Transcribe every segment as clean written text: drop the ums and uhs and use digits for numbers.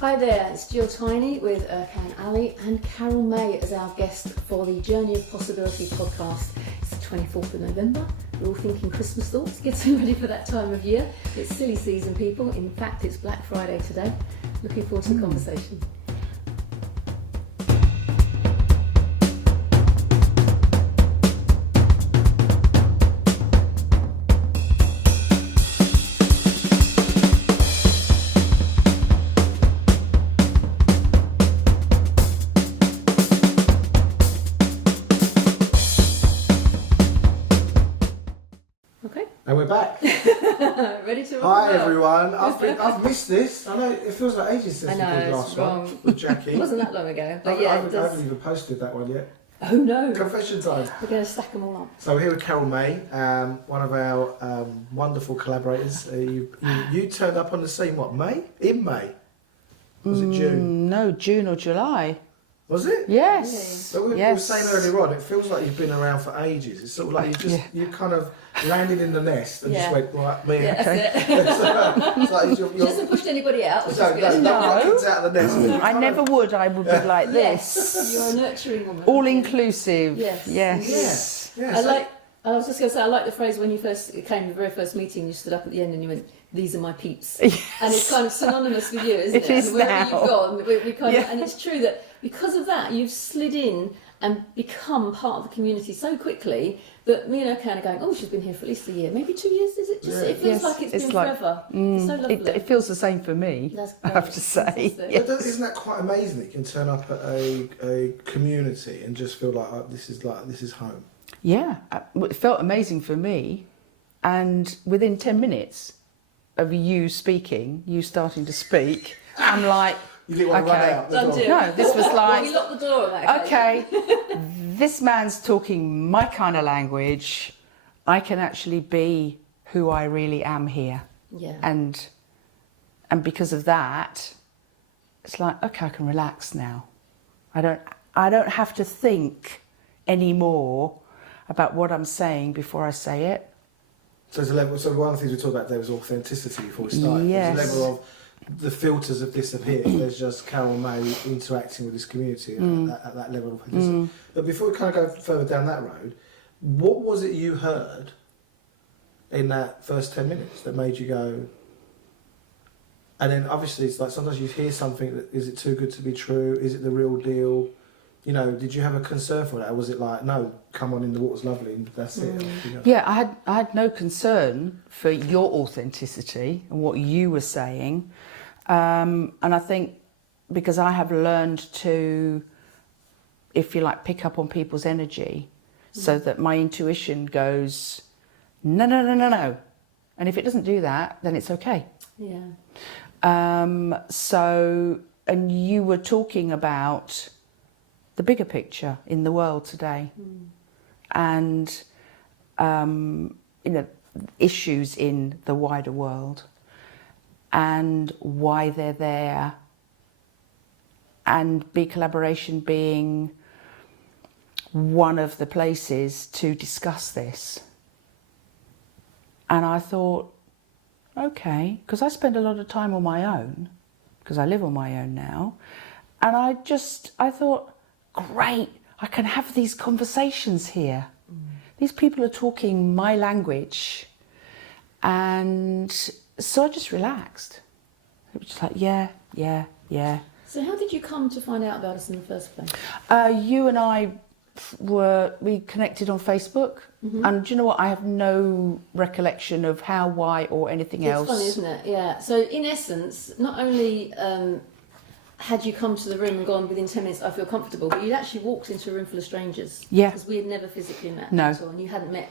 Hi there, it's Jill Tiney with Erkan Ali and Carol May as our guest for the Journey of Possibility podcast. It's the 24th of November. We're all thinking Christmas thoughts, getting ready for that time of year. It's silly season, people. In fact, it's Black Friday today. Looking forward to the conversation. And we're back. Ready to rock Hi and roll. everyone. I've missed this. I know it feels like ages since we did the last one with Jackie. It wasn't that long ago, but I haven't even posted that one yet. Oh no. Confession time. We're going to stack them all up. So we're here with Carol May, one of our wonderful collaborators. You turned up on the scene, what, May? In May? Was it June? No, June or July. Was it? Yes. So we were saying earlier on, it feels like you've been around for ages. It's sort of like you kind of landed in the nest and just went, right, me. Yeah, okay. that's it. It's like She hasn't pushed anybody out. Which no, is good. no kids out of the nest. I never would. I would be like this. Yes, you're a nurturing woman. All inclusive. Yes. Yes. Yeah. I was just going to say, I like the phrase when you first came, the very first meeting, you stood up at the end and you went, "These are my peeps," and it's kind of synonymous with you, isn't it? It is and wherever now. you've gone, we kind of, and it's true that because of that, you've slid in and become part of the community so quickly that me and Erkan are going, "Oh, she's been here for at least a year, maybe 2 years." Is it? Just it feels like it's been forever. It's so lovely. It feels the same for me. That's I have to say. But isn't that quite amazing that you can turn up at a community and just feel like this is home? Yeah, it felt amazing for me, and within 10 minutes of you starting to speak, I'm like, You didn't want to run out. Done deal. No, this was like, we locked the door on that. okay, this man's talking my kind of language. I can actually be who I really am here. Yeah. And because of that, it's like, okay, I can relax now. I don't have to think anymore about what I'm saying before I say it. So there's a level. So one of the things we talked about there was authenticity before we started. Yes. There's a level of the filters have disappeared. There's just Carol May interacting with this community at that level of authenticity. But before we kind of go further down that road, what was it you heard in that first 10 minutes that made you go? And then obviously it's like sometimes you hear something that, is it too good to be true? Is it the real deal? You know, did you have a concern for that? Or was it like, no, come on in, the water's lovely and that's it? You know? Yeah, I had no concern for your authenticity and what you were saying. And I think because I have learned to, if you like, pick up on people's energy so that my intuition goes, no, no, no, no, no. And if it doesn't do that, then it's okay. Yeah. So, and you were talking about the bigger picture in the world today, and issues in the wider world, and why they're there, and BeCollaboration being one of the places to discuss this. And I thought, okay, because I spend a lot of time on my own, because I live on my own now, and I thought, great, I can have these conversations here. These people are talking my language. And so I just relaxed. It was just like, yeah. So how did you come to find out about us in the first place? You and I we connected on Facebook. And do you know what? I have no recollection of how, why, or anything else. It's funny, isn't it? Yeah. So in essence, not only had you come to the room and gone within 10 minutes, I feel comfortable, but you'd actually walked into a room full of strangers. Yeah. Because we had never physically met No. at all, and you hadn't met.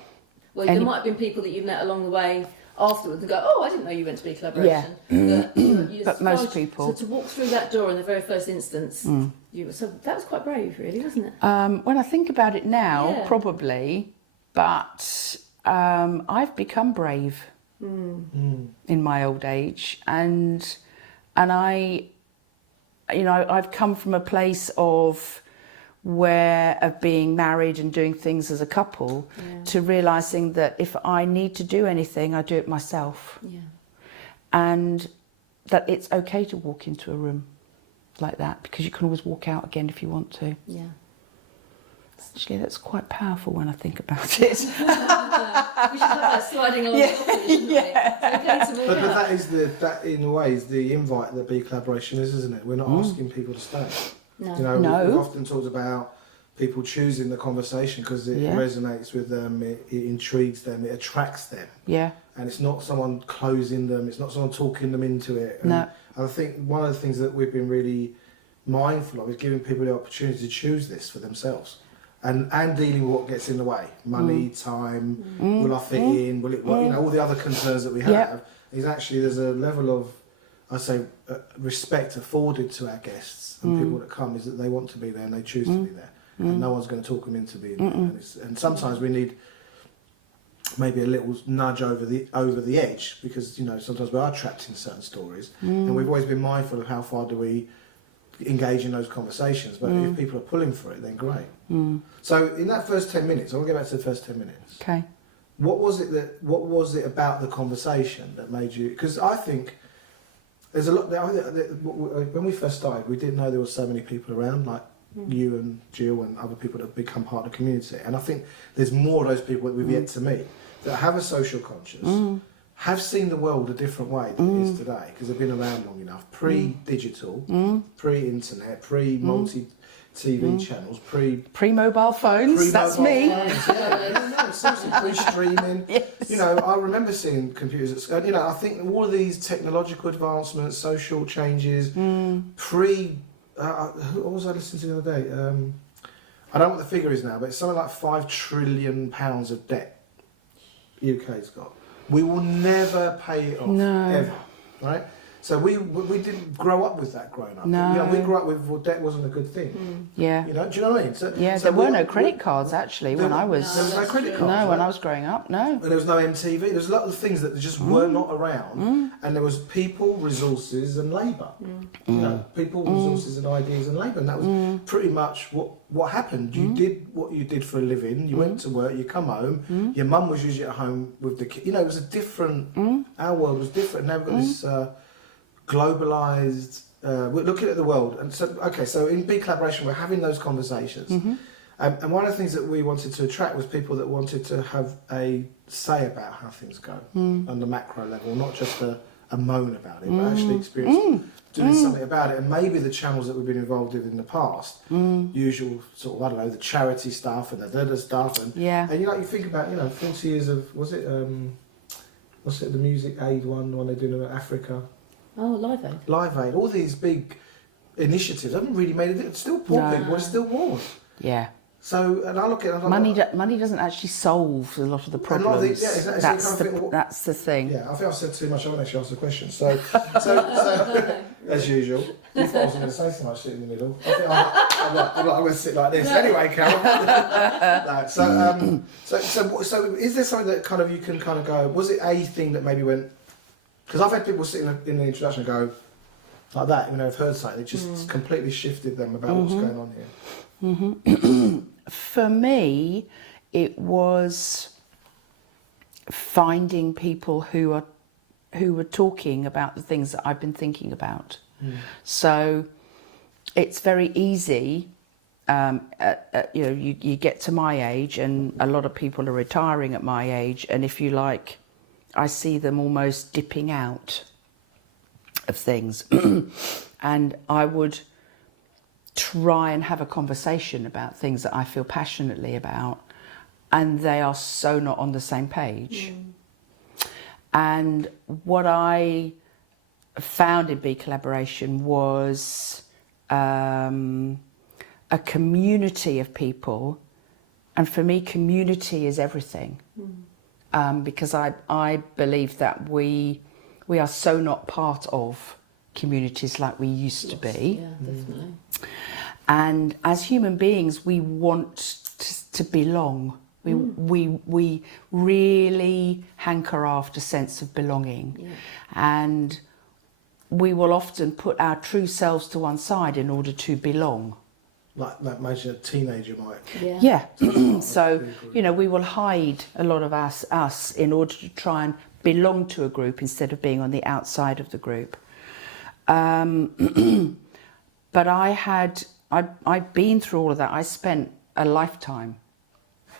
Well, there might have been people that you've met along the way afterwards and go, "Oh, I didn't know you went to BeCollaboration." Yeah. But most people. So to walk through that door in the very first instance, so that was quite brave, really, wasn't it? When I think about it now, Yeah. probably, but I've become brave in my old age, and I've come from a place of being married and doing things as a couple to realising that if I need to do anything, I do it myself. Yeah. And that it's okay to walk into a room. like that, because you can always walk out again if you want to. Yeah. Actually, that's quite powerful when I think about it. We should have that sliding along shouldn't we? Yeah. It's okay to move But out. that is that in a way is the invite that BeCollaboration is, isn't it? We're not asking people to stay. No. You know, No. we've often talked about people choosing the conversation because it Yeah. resonates with them, it intrigues them, it attracts them. Yeah. And it's not someone closing them, it's not someone talking them into it. And No. I think one of the things that we've been really mindful of is giving people the opportunity to choose this for themselves. And dealing with what gets in the way, money, time, will I fit in, will it work, you know, all the other concerns that we have, Yeah. is actually there's a level of, I say, respect afforded to our guests and people that come, is that they want to be there and they choose to be there. And no one's going to talk them into being there. And sometimes we need maybe a little nudge over the edge, because, you know, sometimes we are trapped in certain stories and we've always been mindful of how far do we engage in those conversations, but if people are pulling for it, then great. So in that first 10 minutes, I want to get back to the first 10 minutes. Okay. What was it about the conversation that made you, because I think there's a lot, when we first started, we didn't know there were so many people around, like you and Gill and other people that have become part of the community, and I think there's more of those people that we've yet to meet that have a social conscience, have seen the world a different way than it is today, because they've been around long enough, pre-digital, pre-internet, pre-multi-TV channels, Pre-mobile phones, that's me. Seriously, pre-streaming. Yes. You know, I remember seeing computers at school. You know, I think all of these technological advancements, social changes, what was I listening to the other day? I don't know what the figure is now, but it's something like £5 trillion of debt UK's got. We will never pay it off, ever, right? So we didn't grow up with that growing up. No. You know, we grew up with, well, debt wasn't a good thing. Yeah. You know, do you know what I mean? So, Yeah, so there were we- no credit cards actually when I was. There was no credit cards. No, when right? I was growing up, no. And there was no MTV. There was a lot of things that just were not around. And there was people, resources, and labour. You know, people, resources, and ideas, and labour. And that was pretty much what happened. You did what you did for a living. You went to work. You come home. Your mum was usually at home with the kid. You know, it was a different. Our world was different. Now we've got this globalised. We're looking at the world, and so so in BeCollaboration, we're having those conversations. And one of the things that we wanted to attract was people that wanted to have a say about how things go on the macro level, not just a moan about it, but actually experience doing something about it. And maybe the channels that we've been involved in the past, usual sort of, I don't know, the charity stuff and the stuff, and and you know, you think about, you know, 40 years of, what's it the music aid one, the one they're doing in Africa. Oh, Live Aid. Live Aid, all these big initiatives haven't really made it. It's still poor people, it's still wars. Yeah. So, and I look at it, and I'm like, Money doesn't actually solve a lot of the problems. Exactly. That's the thing. Yeah, I think I've said too much. I haven't actually asked the question. So as usual, you thought I was going to say so much, sit in the middle. I think I'm going to sit like this. Anyway, Carol. No, so is there something that kind of you can kind of go, was it a thing that maybe went, because I've had people sitting in the introduction go like that, you know, I've heard something, it just completely shifted them about what's going on here. For me, it was finding people who were talking about the things that I've been thinking about. So it's very easy. You know, you get to my age, and a lot of people are retiring at my age, and if you like, I see them almost dipping out of things, and I would try and have a conversation about things that I feel passionately about, and they are so not on the same page. And what I found in BeCollaboration was a community of people, and for me, community is everything. Because I believe that we are so not part of communities like we used to be. Yeah, definitely. And as human beings, we want to belong. We really hanker after a sense of belonging. Yeah. And we will often put our true selves to one side in order to belong. Like imagine a teenager might. Yeah. So, you know, we will hide a lot of us in order to try and belong to a But I'd been through all of that. I spent a lifetime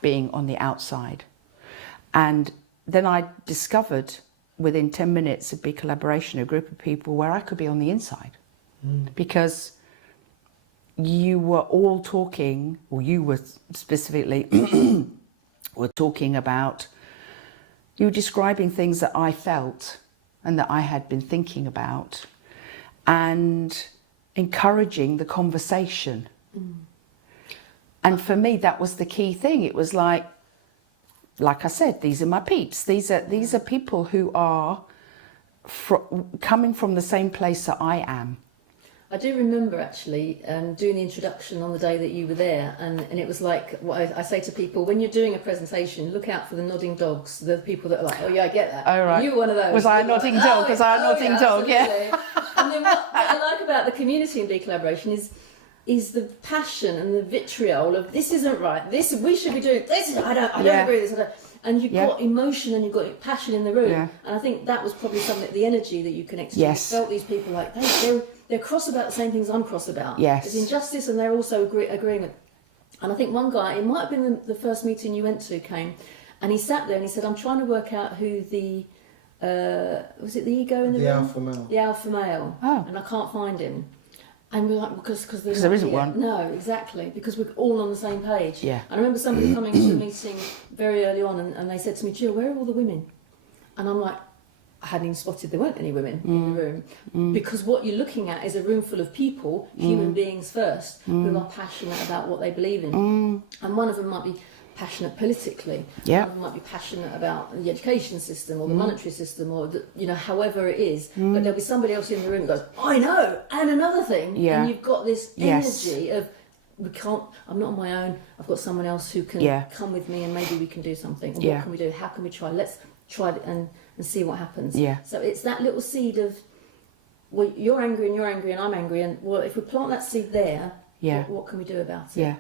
being on the outside. And then I discovered within 10 minutes of BeCollaboration a group of people where I could be on the inside. Because you were all talking, or you were specifically were talking about, you were describing things that I felt and that I had been thinking about, and encouraging the conversation. And for me, that was the key thing. It was like I said, these are my peeps. These are people who are coming from the same place that I am. I do remember actually doing the introduction on the day that you were there, and it was like what I say to people, when you're doing a presentation, look out for the nodding dogs, the people that are like, oh yeah, I get that. Oh, right. You were one of those. Was I a nodding dog? Was I a nodding dog? Yeah. And then what I like about the community in BeCollaboration is the passion and the vitriol of this isn't right, this we should be doing this. I don't agree with this. And you've got emotion and you've got passion in the room. Yeah. And I think that was probably something, the energy that you connected to. Yes. You felt these people like they're cross about the same things I'm cross about. Yes. There's injustice and they're also agreeing with. And I think one guy, it might have been the first meeting you went to, came and he sat there and he said, I'm trying to work out who the, was it the ego in the room? Alpha male. The alpha male. Oh. And I can't find him. And we're like, because there isn't one. No, exactly, because we're all on the same page. Yeah. I remember somebody coming to the meeting very early on and they said to me, Jill, where are all the women? And I'm like, I hadn't even spotted there weren't any women in the room. Because what you're looking at is a room full of people, human beings first, who are passionate about what they believe in. And one of them might be passionate politically. Yeah. One of them might be passionate about the education system or the monetary system or however it is. But there'll be somebody else in the room that goes, I know, and another thing. Yeah. And you've got this energy of I'm not on my own. I've got someone else who can come with me and maybe we can do something. And what can we do? How can we try? Let's try it and see what happens. Yeah. So it's that little seed of, well, you're angry and I'm angry, and well, if we plant that seed there, what can we do about it? Yeah.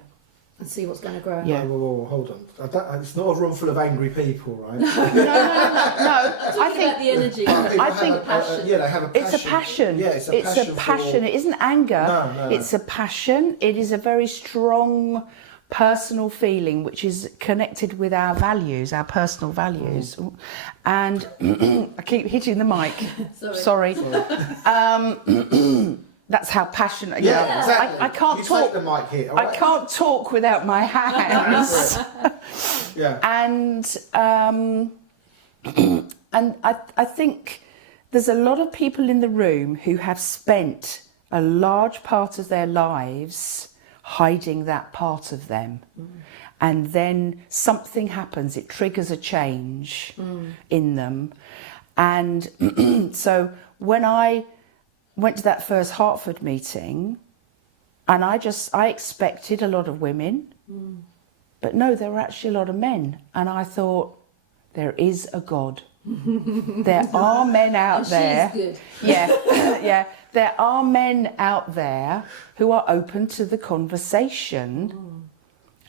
And see what's going to grow. Yeah. Whoa, hold on. It's not a room full of angry people, right? No. I think about the energy. I think passion. They have a passion. It's a passion. Yeah, it's a passion. It isn't anger. No. It's a passion. It is a very strong personal feeling which is connected with our values, our personal values. And I keep hitting the mic. Sorry. That's how passionate. Yeah, exactly. I can't talk. Take the mic here, all right? I can't talk without my hands. Yeah. And I think there's a lot of people in the room who have spent a large part of their lives hiding that part of them. And then something happens, it triggers a change in them. And so when I went to that first Hertford meeting, and I expected a lot of women, but no, there were actually a lot of men. And I thought, there is a God. There are men out there. She's good. Yeah. There are men out there who are open to the conversation.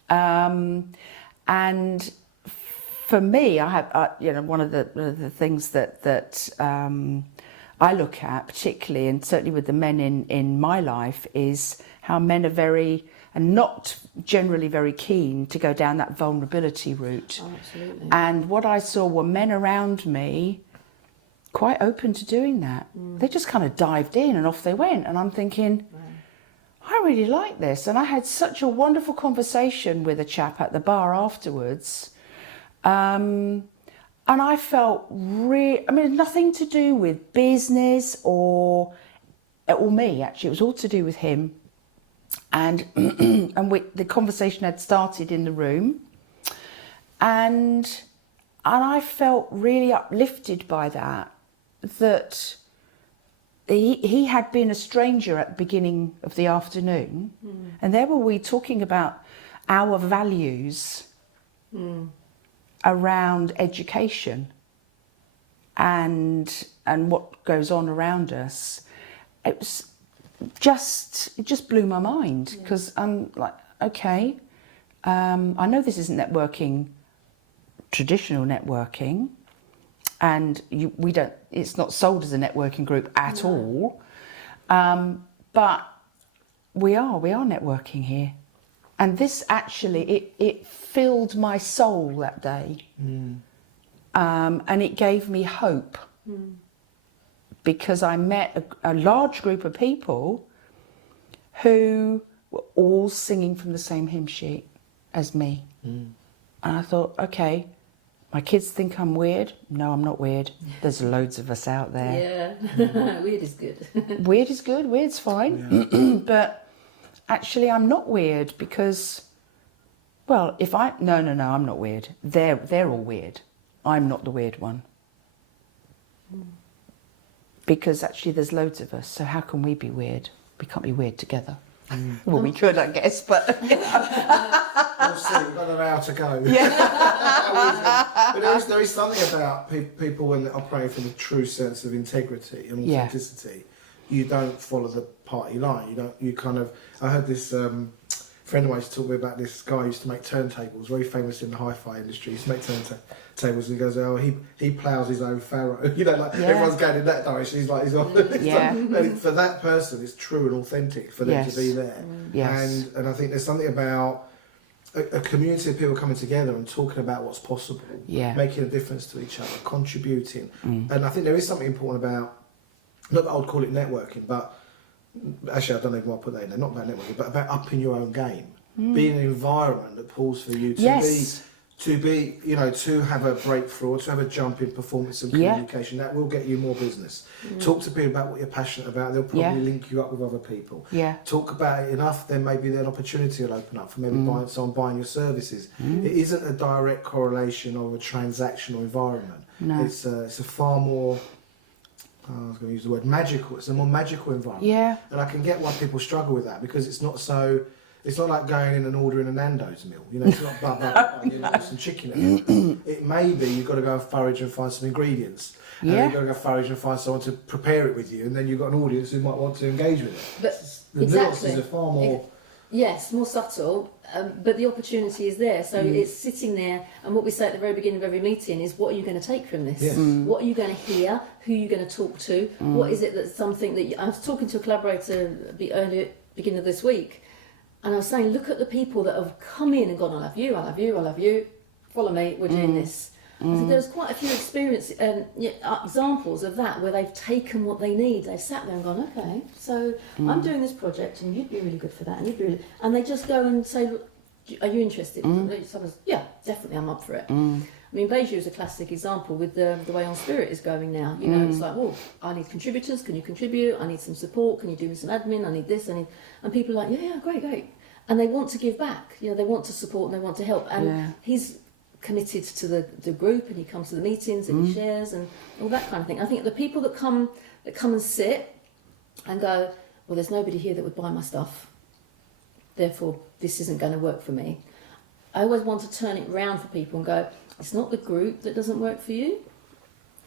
And for me, I have, one of the things that I look at particularly, and certainly with the men in my life, is how men are not generally very keen to go down that vulnerability route. Oh, absolutely. And what I saw were men around me quite open to doing that. They just kind of dived in and off they went. And I'm thinking, I really like this. And I had such a wonderful conversation with a chap at the bar afterwards. And I felt nothing to do with business or me, actually. It was all to do with him. And the conversation had started in the room. And I felt really uplifted by that he had been a stranger at the beginning of the afternoon. And there were we talking about our values around education and what goes on around us. It just blew my mind, because I'm like, okay, I know this isn't networking, traditional networking, and it's not sold as a networking group at all, but we are networking here. And this actually, it filled my soul that day. And it gave me hope. Because I met a large group of people who were all singing from the same hymn sheet as me. And I thought, okay, my kids think I'm weird. No, I'm not weird. There's loads of us out there. Yeah, weird is good. Weird is good, weird's fine. Yeah. But actually I'm not weird because, well, no, I'm not weird. They're all weird. I'm not the weird one. Because actually there's loads of us, so how can we be weird? We can't be weird together. Well, we could, I guess, but... We'll see, we've got another hour to go. Yeah. But there is something about people when they're operating from a true sense of integrity and authenticity. You don't follow the party line. I heard this friend of mine used to talk to me about this guy who used to make turntables, very famous in the hi-fi industry. He used to make turntables, and he goes, "Oh, he ploughs his own farrow." Everyone's going in that direction. He's on. And for that person, it's true and authentic for them to be there. Yes. And I think there's something about a community of people coming together and talking about what's possible, making a difference to each other, contributing. And I think there is something important about, not that I would call it networking, but actually I don't even want to put that in there, not about networking, but about upping your own game. Being an environment that pulls for you to have a breakthrough or to have a jump in performance and communication. That will get you more business. Talk to people about what you're passionate about. They'll probably link you up with other people. Talk about it enough, then maybe an opportunity will open up for maybe someone buying your services. It isn't a direct correlation of a transactional environment. No. It's a far more, I was going to use the word magical. It's a more magical environment. Yeah. And I can get why people struggle with that, because it's not like going in and ordering a Nando's meal. It's not some chicken in it. It may be you've got to go and forage and find some ingredients. And then you've got to go forage and find someone to prepare it with you. And then you've got an audience who might want to engage with it. But the nuances are far more... Yes, more subtle, but the opportunity is there. So it's sitting there, and what we say at the very beginning of every meeting is, what are you going to take from this? Yes. What are you going to hear? Who are you going to talk to? What is it that's something that... I was talking to a collaborator earlier, beginning of this week, and I was saying, look at the people that have come in and gone, I love you, I love you, I love you, follow me, we're doing this. I think there's quite a few examples of that, where they've taken what they need. They've sat there and gone, okay, so I'm doing this project and you'd be really good for that, and you'd be really... And they just go and say, look, are you interested? Someone's, yeah, definitely, I'm up for it. I mean, Beiju is a classic example with the way On Spirit is going now. It's like, well, I need contributors, can you contribute? I need some support, can you do me some admin? I need this, and people are like, yeah, great. And they want to give back, they want to support and they want to help. And he's committed to the group, and he comes to the meetings and he shares and all that kind of thing. I think the people that come and sit and go, well, there's nobody here that would buy my stuff, therefore this isn't going to work for me. I always want to turn it round for people and go, it's not the group that doesn't work for you,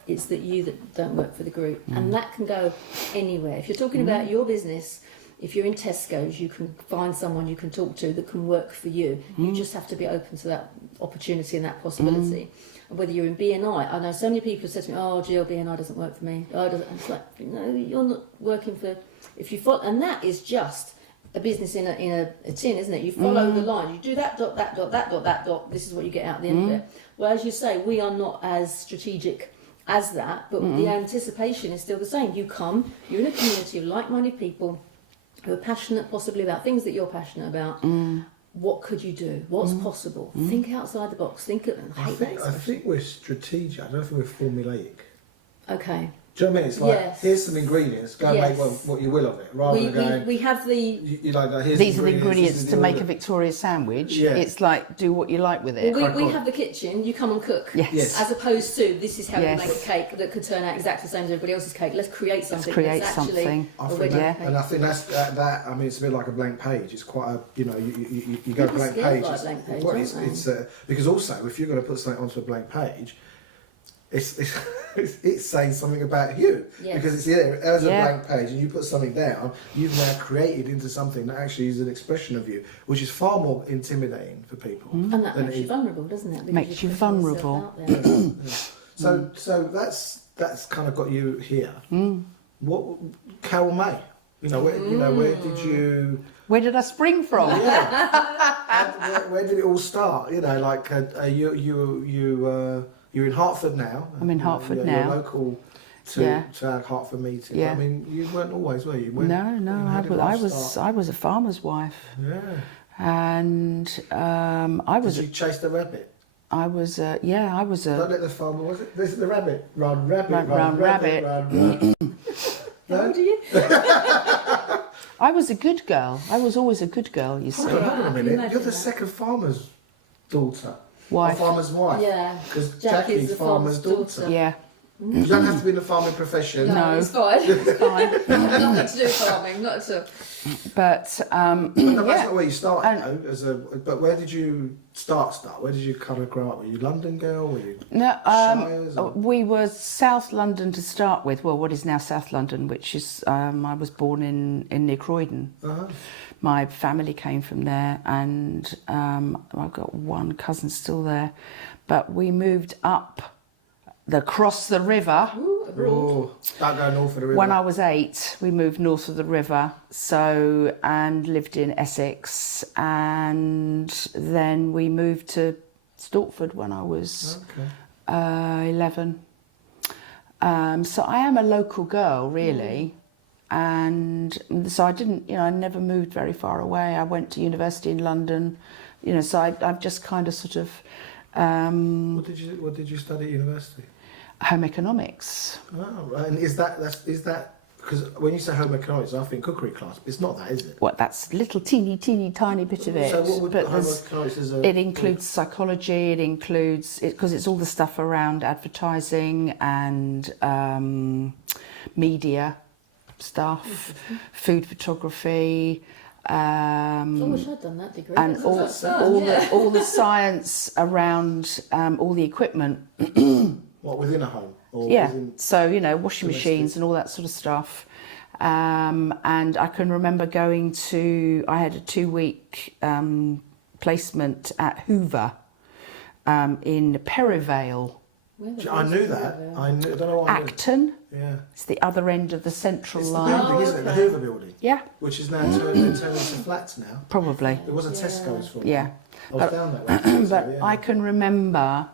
it's that you that don't work for the group. And that can go anywhere. If you're talking about your business, if you're in Tesco's, you can find someone you can talk to that can work for you. You just have to be open to that opportunity and that possibility. And whether you're in BNI, I know so many people have said to me, oh, Gill, BNI doesn't work for me. Oh, it doesn't. And it's like, no, you're not working for... If you follow, and that is just a business in a tin, isn't it? You follow the line. You do that dot, that dot, that dot, that dot. This is what you get out at the end of it. Well, as you say, we are not as strategic as that, but the anticipation is still the same. You come, you're in a community of like-minded people who are passionate possibly about things that you're passionate about. What could you do? What's possible? Think outside the box. I think we're strategic. I don't think we're formulaic. Okay. Do you know what I mean? It's like, here's some ingredients, go and make what you will of it. Rather than going, we have the... These are the ingredients to make a Victoria sandwich. Yeah. It's like, do what you like with it. Well, we have the kitchen, you come and cook. Yes. As opposed to, this is how you make a cake that could turn out exactly the same as everybody else's cake. Let's create something. And I think that's that. I mean, it's a bit like a blank page. It's quite a, you go blank page. It's because also, if you're going to put something onto a blank page, it's saying something about you, because it's there as a blank page, and you put something down, you've now created into something that actually is an expression of you, which is far more intimidating for people. And that makes you vulnerable, doesn't it? Because makes you vulnerable. So that's kind of got you here. What Carol May? Where did you? Where did I spring from? Yeah. Where did it all start? You're in Hertford now. I'm in Hertford now. You're local to our Hertford meeting. Yeah. I mean, you weren't always, were you? I was a farmer's wife. Yeah. And I was. Did you chase the rabbit? I was. I was a. Don't let the farmer. Was it? This is the rabbit. Run, rabbit, Run, rabbit. Run. How do you? I was a good girl. I was always a good girl, you see. Hold on a minute. Imagine You're the that. second farmer's daughter. Wife. Or farmer's wife. Yeah. Because Jackie's Jackie's the farmer's farmer's daughter. Yeah. You don't have to be in the farming profession. No. It's fine. It's fine. Nothing to do with farming, not at all. But But no, that's not where you started, though. But where did you start? Where did you kind of grow up? Were you London girl? Were you Shires? Or? we were South London to start with. Well, what is now South London, which is I was born in near Croydon. Uh-huh. My family came from there, and I've got one cousin still there. But we moved up across the river. Ooh, abroad. Oh, don't go north of the river. When I was 8, we moved north of the river, and lived in Essex, and then we moved to Stortford when I was 11. So I am a local girl, really, and so I didn't, I never moved very far away. I went to university in London, so I've just kind of sort of. What did you study at university? Home economics. Oh, right. And is that because when you say home economics, I think cookery class. But it's not that, is it? What? That's a little teeny tiny bit of it. So what would but home economics is? It includes psychology. It includes because it's all the stuff around advertising and media stuff, food photography. I wish I'd done that degree. And all the science around all the equipment. What, within a home? Or Yeah, within so, washing machines and all that sort of stuff. And I can remember I had a 2-week placement at Hoover in Perivale. I knew that. I don't know why. Acton. Yeah. It's the other end of the central It's the line. building, isn't it? The Hoover building. Yeah, Which is now turned into flats now. probably. There was a Tesco's for it. Yeah. I was down that way. But yeah. I can remember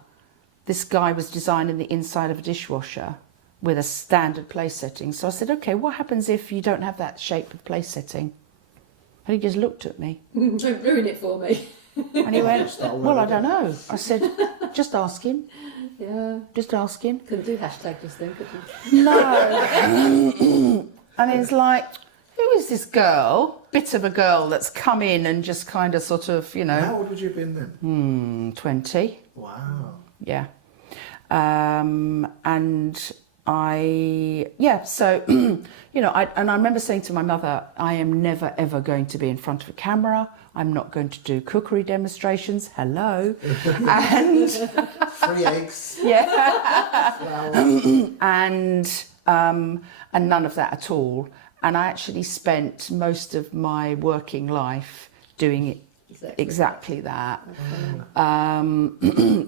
this guy was designing the inside of a dishwasher with a standard place setting. So I said, okay, what happens if you don't have that shape of place setting? And he just looked at me. Don't ruin it for me. And he went, Start well, I with it. don't know. I said, just ask him. Yeah. Just ask him. Couldn't do hashtag just then, could you? No. And it's like, who is this girl? Bit of a girl that's come in and just kind of sort of, How old would you have been then? 20. Wow. Yeah. And so, I remember saying to my mother, I am never, ever going to be in front of a camera. I'm not going to do cookery demonstrations. Hello. And 3 eggs. yeah. Flowers. And none of that at all. And I actually spent most of my working life doing it exactly that.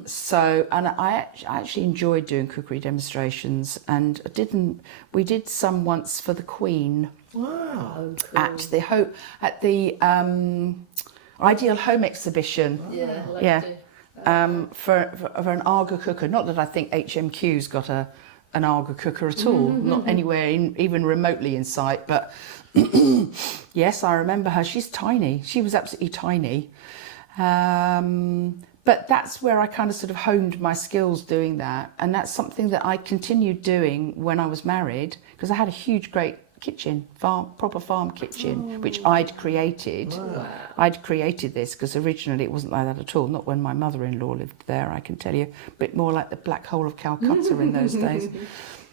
So, and I actually enjoyed doing cookery demonstrations, and we did some once for the Queen. Wow. Oh, cool. At the Ideal Home Exhibition. Yeah, I like Yeah. to. For an Arga cooker. Not that I think HMQ's got an Arga cooker at all, not anywhere even remotely in sight, but yes, I remember her. She's tiny. She was absolutely tiny. But that's where I kind of sort of honed my skills doing that, and that's something that I continued doing when I was married, because I had a huge, great kitchen, proper farm kitchen, which I'd created. Wow. I'd created this because originally it wasn't like that at all. Not when my mother-in-law lived there, I can tell you. A bit more like the Black Hole of Calcutta in those days.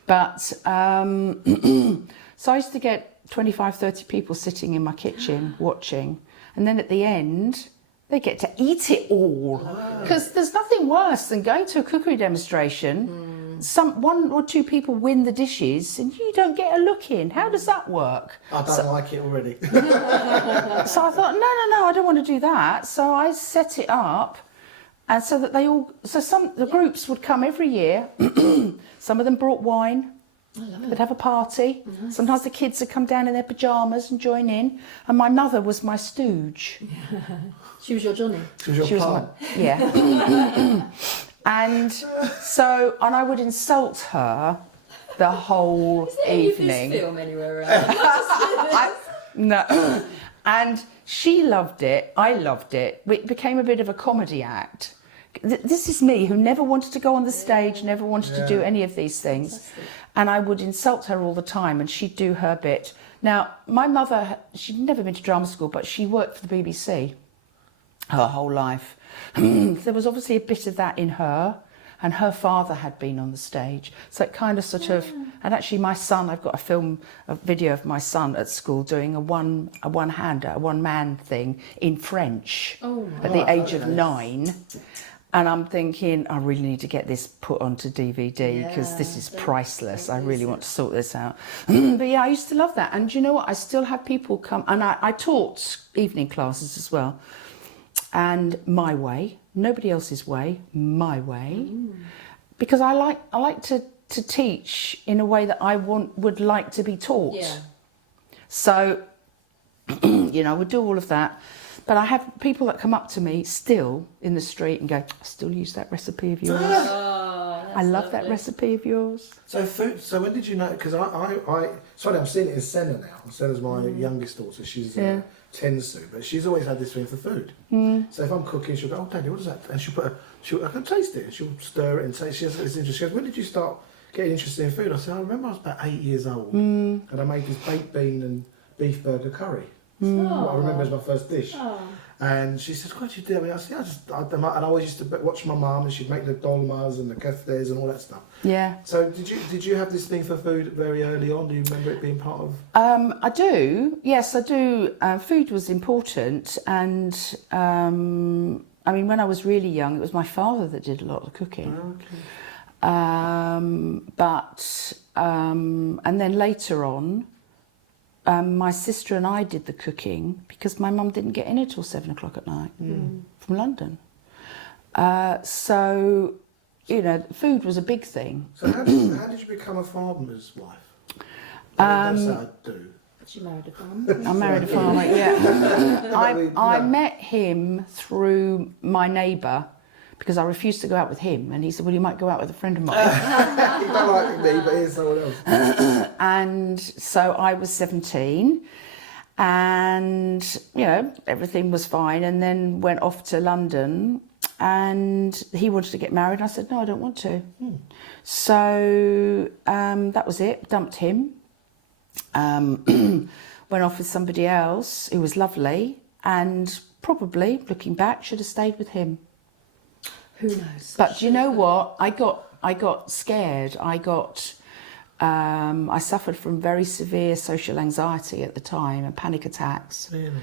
But so I used to get 25, 30 people sitting in my kitchen watching, and then at the end they get to eat it all, because there's nothing worse than going to a cookery demonstration. One or two people win the dishes and you don't get a look in. How does that work? I don't like it already. So I thought, no, I don't want to do that. So I set it up, and so that the groups would come every year. Some of them brought wine, I love it. They'd have a party. Nice. Sometimes the kids would come down in their pyjamas and join in. And my mother was my stooge. She was your Johnny. She was your pal. Yeah. And so, and I would insult her the whole Is there any of evening. this film anywhere around? No. And she loved it. I loved it. It became a bit of a comedy act. This is me, who never wanted to go on the stage, never wanted to do any of these things. Fantastic. And I would insult her all the time, and she'd do her bit. Now, my mother, she'd never been to drama school, but she worked for the BBC her whole life. There was obviously a bit of that in her, and her father had been on the stage. So it kind of sort of, and actually my son, I've got a video of my son at school doing a one-man thing in French at the age of 9. And I'm thinking, I really need to get this put onto DVD because this is priceless. I really want to sort this out. But yeah, I used to love that. And do you know what? I still have people come, and I taught evening classes as well. And my way, nobody else's way, my way. Because I like to teach in a way that I would like to be taught. Yeah. So, I would do all of that. But I have people that come up to me still in the street and go, I still use that recipe of yours. Oh, I love that recipe of yours. So food. So when did you know? Because sorry, I'm seeing it in Senna now. Senna's my youngest daughter. She's 10 soon, but she's always had this thing for food. So if I'm cooking, she'll go, "Oh, Daddy, what is that?" And I can taste it. And she'll stir it and say, "She has this interest." She goes, "When did you start getting interested in food?" I said, "I remember I was about 8 years old, and I made this baked bean and beef burger curry. What I remember as my first dish." And she said, "What did you do?" I said, and I always used to watch my mum, and she'd make the dolmas and the keftes and all that stuff. Yeah. So did you have this thing for food very early on? Do you remember it being part of? I do. Yes, I do. Food was important, and I mean, when I was really young, it was my father that did a lot of cooking. Okay. And then later on, my sister and I did the cooking because my mum didn't get in until 7 o'clock at night from London. So, food was a big thing. So how did you become a farmer's wife? That's what I do. She married a farmer. I married a farmer, yeah. I met him through my neighbour because I refused to go out with him, and he said, "Well, you might go out with a friend of mine." You don't like me, but here's someone else. And so I was 17, and everything was fine, and then went off to London, and he wanted to get married. I said, "No, I don't want to." So that was it. Dumped him. Went off with somebody else who was lovely, and probably, looking back, should have stayed with him. Who knows? But do you know what? I got scared. I suffered from very severe social anxiety at the time and panic attacks. Really?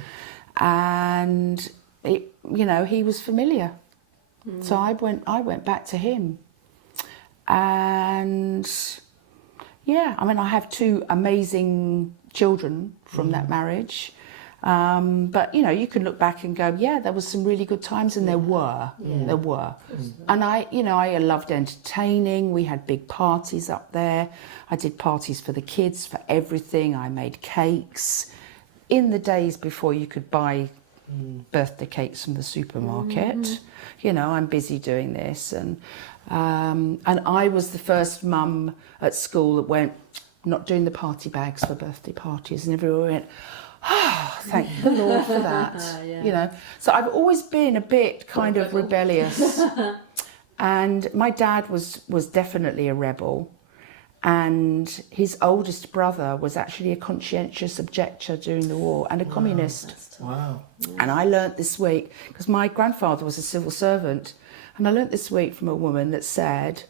And he was familiar. So I went back to him. And yeah, I mean, I have 2 amazing children from that marriage. But you can look back and go, yeah, there was some really good times, and there were. And I loved entertaining. We had big parties up there. I did parties for the kids, for everything. I made cakes in the days before you could buy birthday cakes from the supermarket. I'm busy doing this, and I was the first mum at school that went, not doing the party bags for birthday parties, and everyone went, "Oh, thank the Lord for that." So I've always been a bit kind of rebellious. And my dad was definitely a rebel, and his oldest brother was actually a conscientious objector during the war and a communist. Wow. And I learnt this week, because my grandfather was a civil servant, and I learnt this week from a woman that said,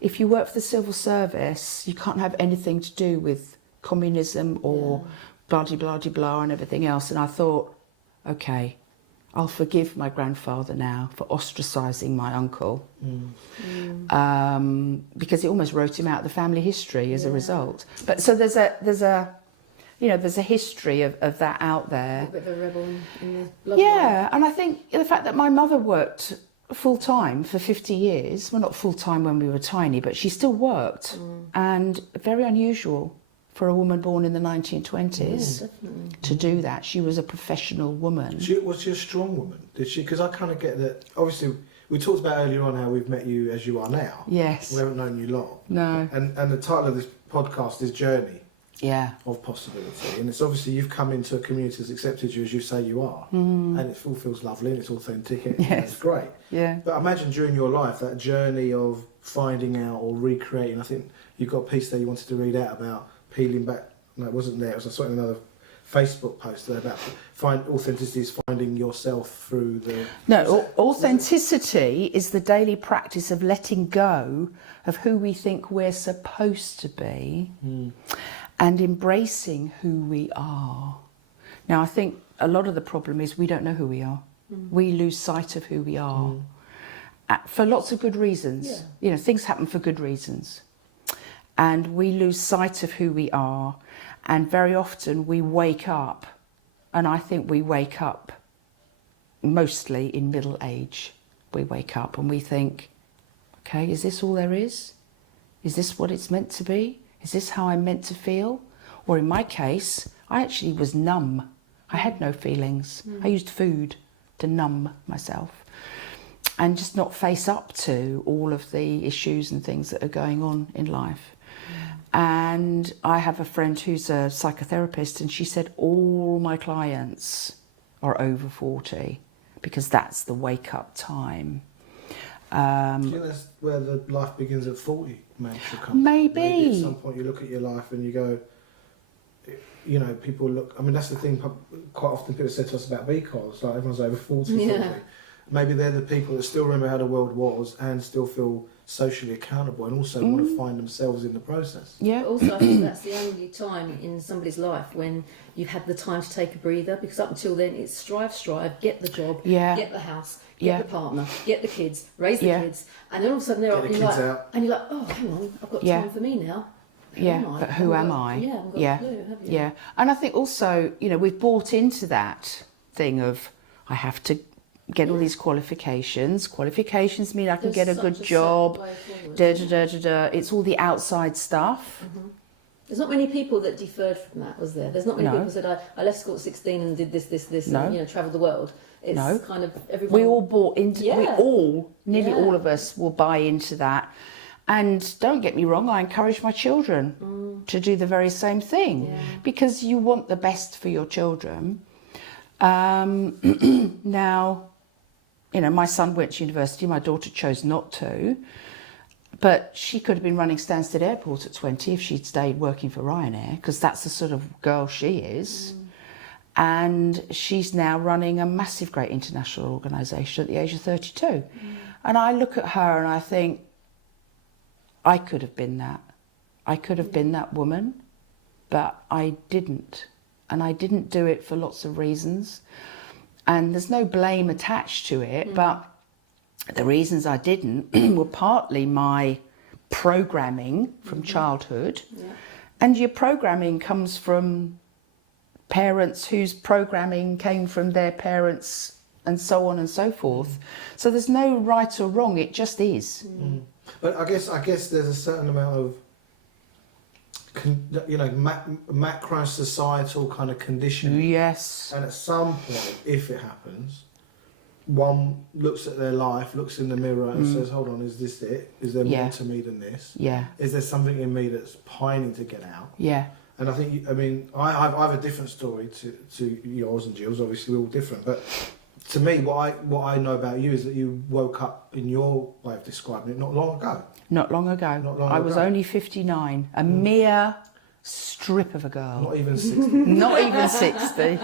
if you work for the civil service, you can't have anything to do with communism or blah-de-blah-de-blah and everything else. And I thought, okay, I'll forgive my grandfather now for ostracising my uncle, because it almost wrote him out of the family history as a result. But so there's a history of that out there. A bit of a rebel in the blood. Yeah, and I think the fact that my mother worked full time for 50 years. Well, not full time when we were tiny, but she still worked, and very unusual for a woman born in the 1920s to do that. She was a professional woman. Was she a strong woman? Did she? Because I kind of get that. Obviously, we talked about earlier on how we've met you as you are now. Yes. We haven't known you long. No. And the title of this podcast is Journey Yeah. of Possibility. And it's obviously you've come into a community that's accepted you as you say you are. And it all feels lovely and it's authentic. And Yes. it's great. Yeah. But imagine during your life, that journey of finding out or recreating. I think you've got a piece there you wanted to read out about peeling back. No, it wasn't there. It was in another Facebook post there about authenticity is finding yourself through the... No, authenticity is the daily practice of letting go of who we think we're supposed to be and embracing who we are. Now, I think a lot of the problem is we don't know who we are. We lose sight of who we are for lots of good reasons. Yeah. You know, things happen for good reasons. And we lose sight of who we are. And very often we wake up, and I think we wake up mostly in middle age. We wake up and we think, okay, is this all there is? Is this what it's meant to be? Is this how I'm meant to feel? Or in my case, I actually was numb. I had no feelings. I used food to numb myself and just not face up to all of the issues and things that are going on in life. And I have a friend who's a psychotherapist, and she said all my clients are over 40 because that's the wake-up time. Do you think that's where the life begins at 40? Maybe. At some point you look at your life and you go, you know, people look... I mean, that's the thing quite often people say to us about BeColl. It's like everyone's over 40, 40. Maybe they're the people that still remember how the world was and still feel socially accountable and also want to find themselves in the process. Yeah. But also, I think that's the only time in somebody's life when you've had the time to take a breather, because up until then it's strive, get the job, get the house, get the partner, get the kids, raise the kids, and then all of a sudden they're Get the kids out. and you're like, oh, hang on, I've got time for me now. But who am I? Yeah, I haven't got a clue, have you? Yeah. And I think also, you know, we've bought into that thing of I have to get all these qualifications. Qualifications mean I can get a good job. It's all the outside stuff. There's not many people that deferred from that, was there? There's not many people who said, I left school at 16 and did this, and, you know, travelled the world. It's kind of everyone... We all bought into... Nearly all of us will buy into that. And don't get me wrong, I encourage my children to do the very same thing because you want the best for your children. Now, you know, my son went to university, my daughter chose not to, but she could have been running Stansted Airport at 20 if she'd stayed working for Ryanair, because that's the sort of girl she is. And she's now running a massive, great international organisation at the age of 32. And I look at her and I think, I could have been that. I could have been that woman, but I didn't. And I didn't do it for lots of reasons. And there's no blame attached to it, but the reasons I didn't were partly my programming from childhood. And your programming comes from parents whose programming came from their parents and so on and so forth. So there's no right or wrong, it just is. But I guess there's a certain amount of, you know, macro societal kind of conditioning. Yes. And at some point, if it happens, one looks at their life, looks in the mirror and says, hold on, is this it? Is there more to me than this? Yeah. Is there something in me that's pining to get out? Yeah. And I think, I mean, I have a different story to yours and Gill's. Obviously, we're all different. But to me, what I know about you is that you woke up, in your way of describing it, not long ago. Not long ago. I was only 59, a mere strip of a girl. Not even 60. Not even 60.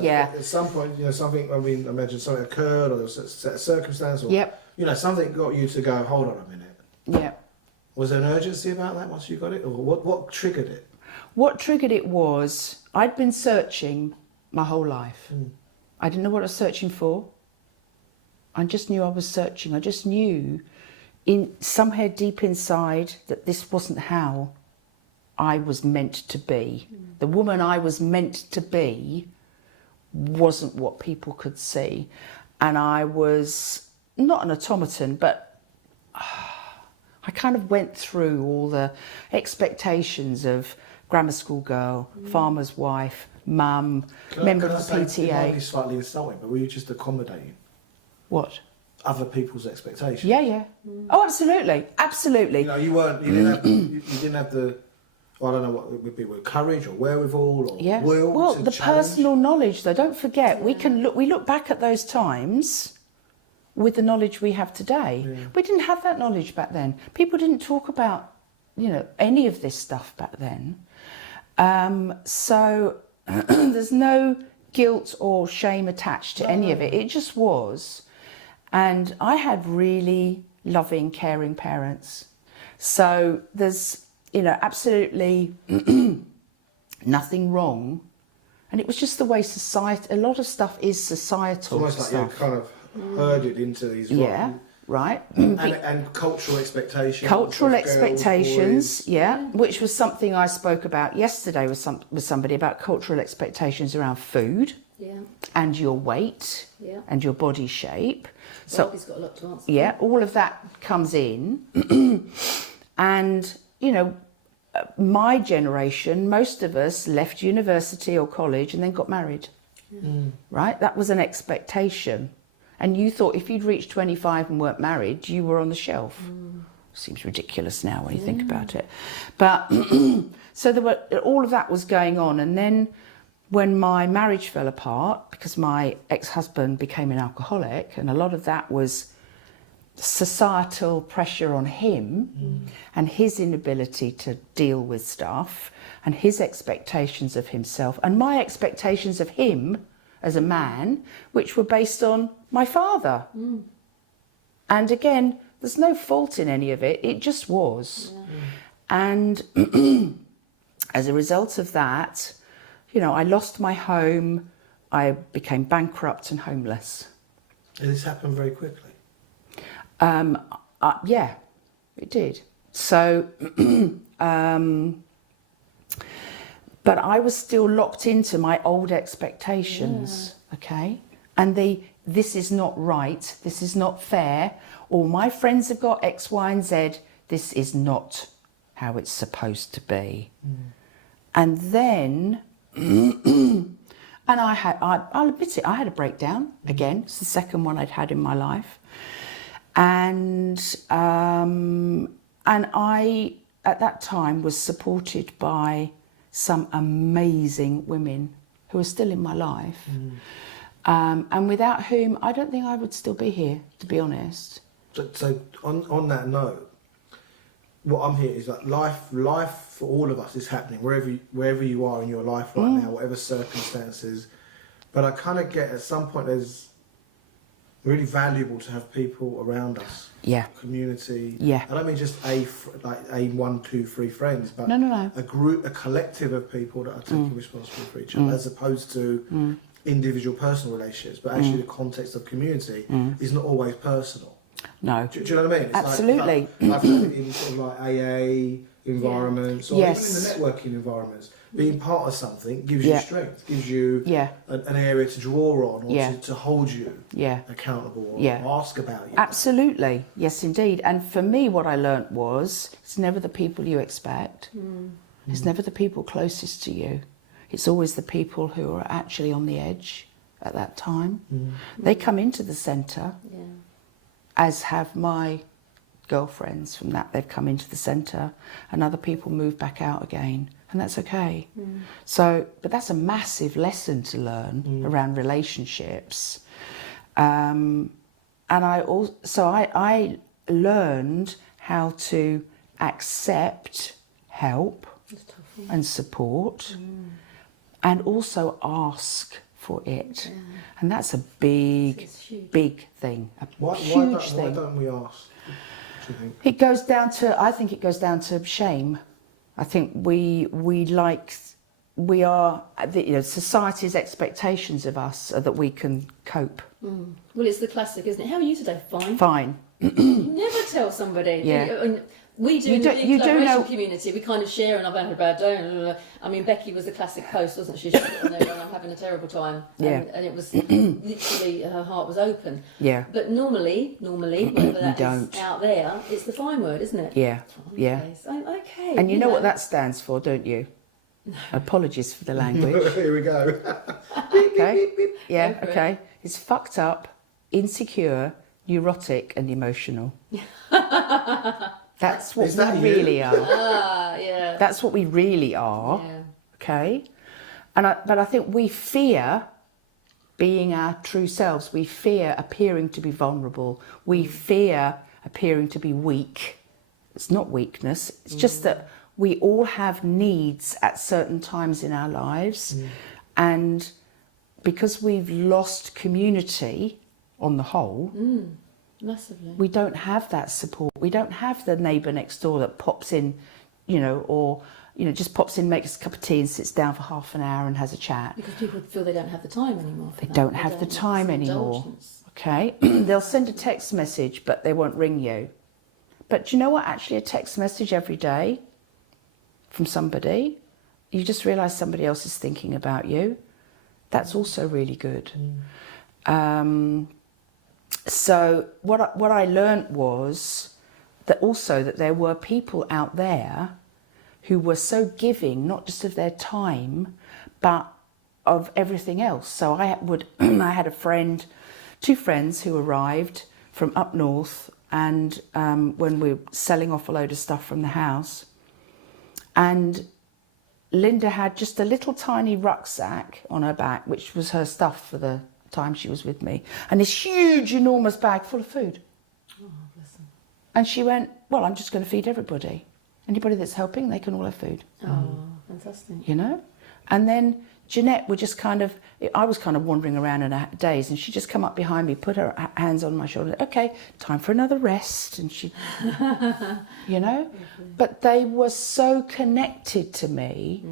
Yeah. At some point, you know, something, I mean, imagine something occurred or there was a set of circumstance or, you know, something got you to go, hold on a minute. Yeah. Was there an urgency about that once you got it? Or what triggered it? What triggered it was, I'd been searching my whole life. I didn't know what I was searching for. I just knew I was searching. I just knew somewhere deep inside that this wasn't how I was meant to be. The woman I was meant to be wasn't what people could see. And I was not an automaton, but I kind of went through all the expectations of grammar school girl, farmer's wife, mum, member of the PTA. It might be slightly insulting, but were you just accommodating What? other people's expectations? Yeah. Oh, absolutely, absolutely. You know, you didn't have the, I don't know what it would be, with courage or wherewithal or will. Well, to the challenge. personal knowledge, though. Don't forget, we look back at those times with the knowledge we have today. Yeah. We didn't have that knowledge back then. People didn't talk about, any of this stuff back then. So there's no guilt or shame attached to any of it. It just was. And I had really loving, caring parents. So there's, absolutely nothing wrong. And it was just the way society, a lot of stuff is societal It's almost stuff. like you're kind of herded into these Right. and cultural expectations. Cultural of girls, expectations, boys. which was something I spoke about yesterday with somebody about cultural expectations around food and your weight and your body shape. So Barbie's got a lot to answer. Yeah, all of that comes in. And, my generation, most of us left university or college and then got married. Right? That was an expectation. And you thought if you'd reached 25 and weren't married, you were on the shelf. Seems ridiculous now when you think about it. But so all of that was going on. And then when my marriage fell apart, because my ex-husband became an alcoholic, and a lot of that was societal pressure on him and his inability to deal with stuff and his expectations of himself and my expectations of him as a man, which were based on my father. And again, there's no fault in any of it. It just was. And as a result of that, I lost my home. I became bankrupt and homeless. And this happened very quickly. Yeah, it did. So, but I was still locked into my old expectations, okay? And this is not right, this is not fair, or my friends have got X, Y, and Z, this is not how it's supposed to be. And then, and I'll admit it, I had a breakdown again. It's the second one I'd had in my life. And I, at that time, was supported by some amazing women who are still in my life. And without whom, I don't think I would still be here, to be honest. So on that note, what I'm hearing is that life for all of us is happening wherever you are in your life right now, whatever circumstances. But I kind of get at some point there's really valuable to have people around us. Yeah. Community. Yeah. I don't mean just a 1, 2, 3 friends, but No. a group, a collective of people that are taking responsibility for each other, as opposed to individual personal relationships. But actually, the context of community is not always personal. No. Do you know what I mean? It's Absolutely. I've had it in sort of like AA environments or Yes. even in the networking environments. Being part of something gives you strength, gives you an area to draw on or to hold you accountable or ask about you. Absolutely. Yes, indeed. And for me, what I learnt was it's never the people you expect. It's never the people closest to you. It's always the people who are actually on the edge at that time. They come into the centre, as have my girlfriends from that. They've come into the centre and other people move back out again. And that's okay. So, but that's a massive lesson to learn around relationships. And I learned how to accept help and support and also ask for it. And that's a big thing, a huge thing. Why don't we ask, do you think? It goes down to, I think it goes down to shame. I think society's expectations of us are that we can cope. Well, it's the classic, isn't it? How are you today? Fine. Fine. You never tell somebody. Yeah. We do You in the do- you do collaboration know- community. We kind of share, and I've had a bad day. I mean, Becky was the classic post, wasn't she? She put on there, and I'm having a terrible time. Yeah. And it was literally her heart was open. Yeah. But normally, whatever that is don't. out there, it's the fine word, isn't it? Yeah, yeah. Okay. So, okay. And you know what that stands for, don't you? Apologies for the language. Here we go. Okay. Yeah. Go for it. Okay. It's fucked up, insecure, neurotic, and emotional. That's what Is that we you? really are. Ah, yeah. That's what we really are. Yeah. Okay. But I think we fear being our true selves. We fear appearing to be vulnerable. We fear appearing to be weak. It's not weakness. It's just that we all have needs at certain times in our lives. And because we've lost community on the whole, Massively. we don't have that support. We don't have the neighbour next door that pops in, or just pops in, makes a cup of tea and sits down for half an hour and has a chat. Because people feel they don't have the time anymore. For They that. don't have the time this anymore. indulgence. Okay? They'll send a text message, but they won't ring you. But do you know what? Actually, a text message every day from somebody, you just realise somebody else is thinking about you. That's also really good. So what I learnt was that there were people out there who were so giving, not just of their time, but of everything else. So I had two friends who arrived from up north, and when we were selling off a load of stuff from the house, and Linda had just a little tiny rucksack on her back, which was her stuff for the time she was with me, and this huge, enormous bag full of food. Oh, bless them. And she went, well, I'm just going to feed everybody. Anybody that's helping, they can all have food. Oh, fantastic. And then Jeanette would just I was kind of wandering around in a daze, and she'd just come up behind me, put her hands on my shoulder. Okay, time for another rest. And she, but they were so connected to me.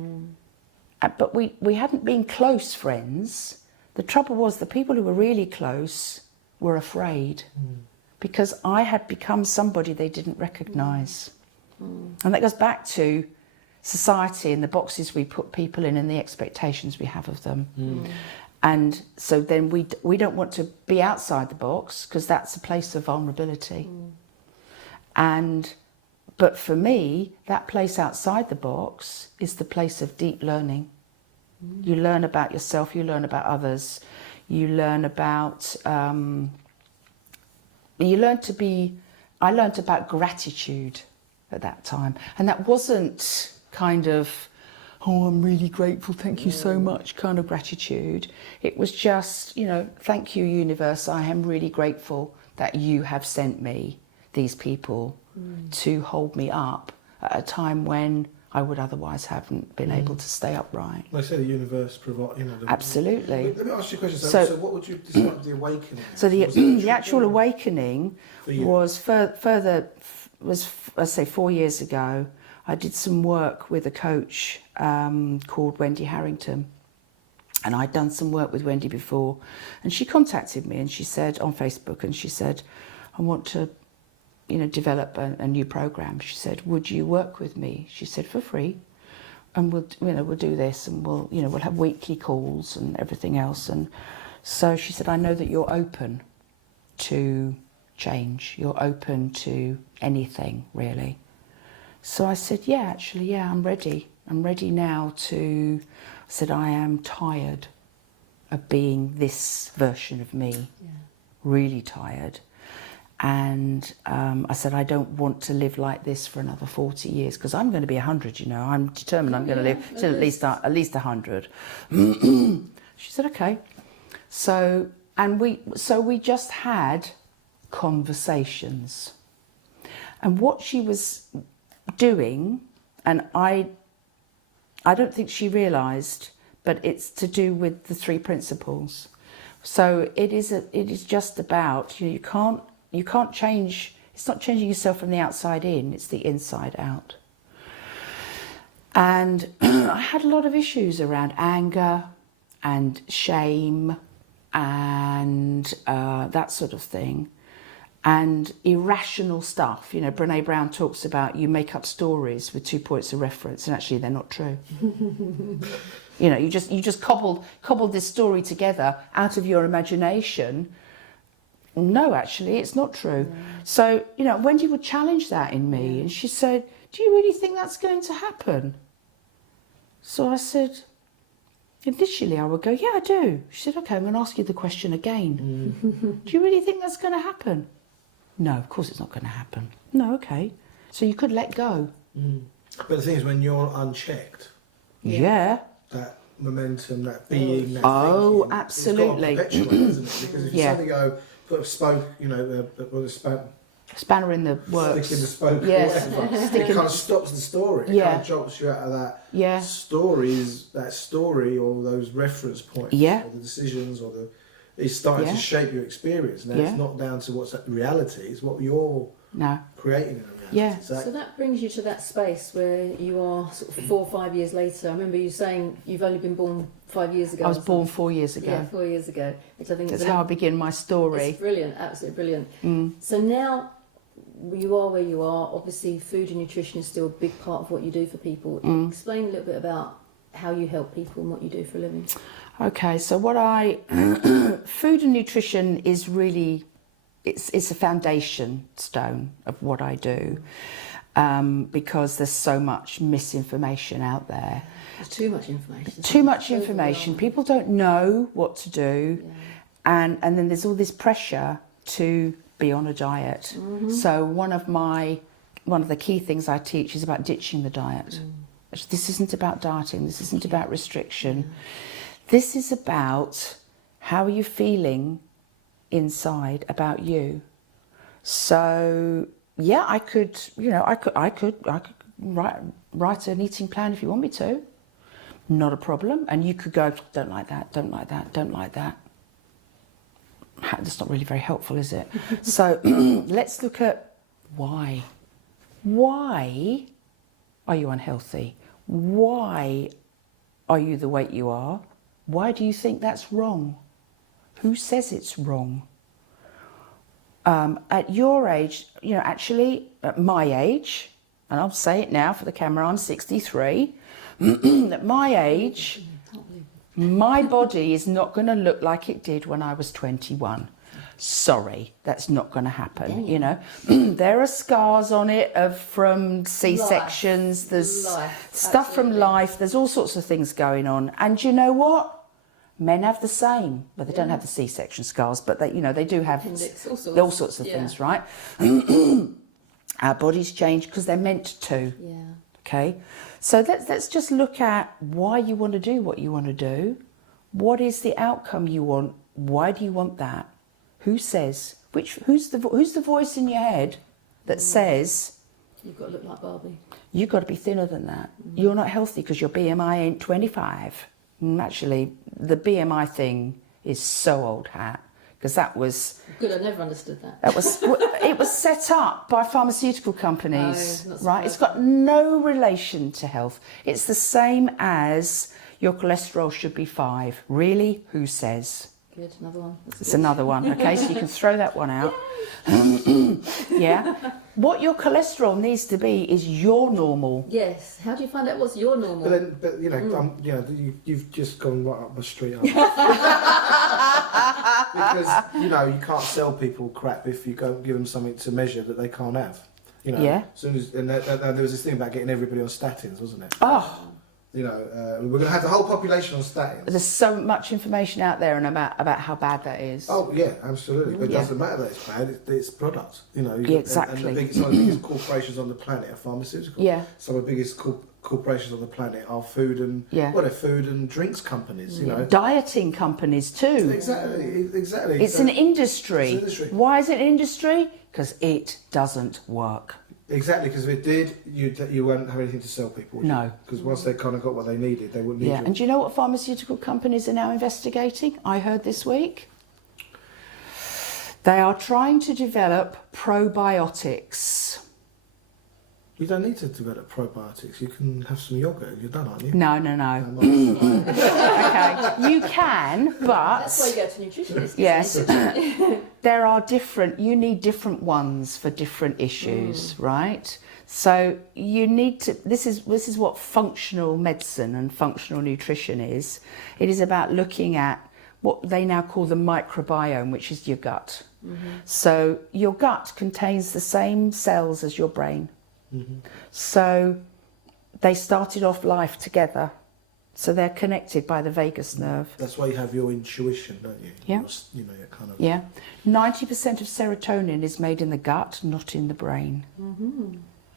But we hadn't been close friends. The trouble was the people who were really close were afraid because I had become somebody they didn't recognise. And that goes back to society and the boxes we put people in and the expectations we have of them. And so then we don't want to be outside the box because that's a place of vulnerability. But for me, that place outside the box is the place of deep learning. You learn about yourself, you learn about others, you learn about, I learned about gratitude at that time. And that wasn't kind of, oh, I'm really grateful, thank you so much kind of gratitude. It was just, thank you, universe, I am really grateful that you have sent me these people to hold me up at a time when I would otherwise haven't been able to stay upright. They say the universe provides, Absolutely. Let me ask you a question. So- So what would you describe the awakening as? So the Was it the actual awakening For you? was let's say 4 years ago. I did some work with a coach called Wendy Harrington, and I'd done some work with Wendy before, and she contacted me and she said on Facebook, and she said, I want to develop a new program. She said, would you work with me? She said, for free, and we'll do this, and we'll have weekly calls and everything else. And so she said, I know that you're open to change, you're open to anything really. So I said, yeah, I'm ready now I said, I am tired of being this version of me, really tired. And I said, I don't want to live like this for another 40 years because I'm going to be 100, I'm determined I'm going to live till at least 100. She said, okay. So we just had conversations. And what she was doing, and I don't think she realised, but it's to do with the 3 principles. So it is just about, you can't change, it's not changing yourself from the outside in, it's the inside out. And I had a lot of issues around anger and shame and that sort of thing. and irrational stuff. You know, Brene Brown talks about you make up stories with 2 points of reference, and actually they're not true. You know, you just cobbled this story together out of your imagination. No, actually, it's not true. So, you know, Wendy would challenge that in me, and she said, "Do you really think that's going to happen?" So I said, initially I would go, "Yeah, I do." She said, "Okay, I'm going to ask you the question again. Do you really think that's going to happen?" "No, of course it's not going to happen." "No, okay." So you could let go. But the thing is, when you're unchecked, Yeah. that momentum, that being, that Oh, thinking, absolutely. it's got to perpetuate, isn't it? Because if you Yeah. suddenly go, put a spoke, you know, with a spoke, Spanner in the works. stick in the spoke, Yes. or whatever, Stick it in- kind of stops the story. It Yeah. kind of jolts you out of that Yeah. that story or those reference points, Yeah. or the decisions, or it's starting Yeah. to shape your experience. Now Yeah. it's not down to what's reality; it's what you're No. creating in a reality. Yeah. So that brings you to that space where you are sort of 4 or 5 years later. I remember you saying you've only been born 5 years ago. I was born 4 years ago. Yeah, 4 years ago, which I think That's is how I begin my story. It's brilliant, absolutely brilliant. Mm. So now you are where you are. Obviously, food and nutrition is still a big part of what you do for people. Mm. Explain a little bit about how you help people and what you do for a living. Okay, so food and nutrition is really, it's a foundation stone of what I do, because there's so much misinformation out there. There's too much information. Too much information. People don't know what to do, and then there's all this pressure to be on a diet. So one of the key things I teach is about ditching the diet. This isn't about dieting. This isn't about restriction. This is about how are you feeling inside about you. So yeah, I could write an eating plan if you want me to. Not a problem. And you could go, don't like that, don't like that, don't like that. That's not really very helpful, is it? So let's look at why. Why are you unhealthy? Why are you the weight you are? Why do you think that's wrong? Who says it's wrong? At your age, you know, actually at my age, and I'll say it now for the camera, I'm 63. At my age, my body is not going to look like it did when I was 21. Sorry, that's not going to happen. You know, there are scars on it from C-sections. There's stuff from life. There's all sorts of things going on. And you know what? Men have the same. Well, they don't have the C-section scars, but they, you know, they do have Appendix, all sorts of things, right? Our bodies change because they're meant to. Yeah. Okay, so let's just look at why you want to do what you want to do. What is the outcome you want? Why do you want that? Who says? Who's the voice in your head that says You've got to look like Barbie. you've got to be thinner than that? You're not healthy because your BMI ain't 25. Actually, the BMI thing is so old hat, because that was Good, I never understood that. it was set up by pharmaceutical companies, Oh, not right? It's got no relation to health. It's the same as your cholesterol should be 5. Really? Who says? Good, another one. It's another one, okay? So you can throw that one out. Yeah. What your cholesterol needs to be is your normal. Yes. How do you find out what's your normal? But you know, you've just gone right up my street. Haven't you? Because you know you can't sell people crap if you don't give them something to measure that they can't have. You know. Yeah. As soon as there was this thing about getting everybody on statins, wasn't it? Oh, You know, we're going to have the whole population on statins. there's so much information out there and about how bad that is. Oh yeah, absolutely. But it Yeah. doesn't matter that it's bad. It's products. You know. Yeah, exactly. And some of the biggest corporations on the planet are pharmaceutical. Yeah. Some of the biggest corporations on the planet are food and they're food and drinks companies. You know. Dieting companies too. Exactly. It's an industry. It's an industry. Why is it an industry? Because it doesn't work. Exactly, because if it did, you wouldn't have anything to sell people. would you? No. Because once they kind of got what they needed, they wouldn't need Yeah, you. and do you know what pharmaceutical companies are now investigating? I heard this week. They are trying to develop probiotics. You don't need to develop probiotics. You can have some yogurt. You're done, aren't you? No. Okay, you can, but That's why you go to nutritionists. yes, there are different. You need different ones for different issues, right? So you need to. This is what functional medicine and functional nutrition is. It is about looking at what they now call the microbiome, which is your gut. So your gut contains the same cells as your brain. So they started off life together. So they're connected by the vagus nerve. That's why you have your intuition, don't you? Yeah. You know, kind of. Yeah. 90% of serotonin is made in the gut, not in the brain.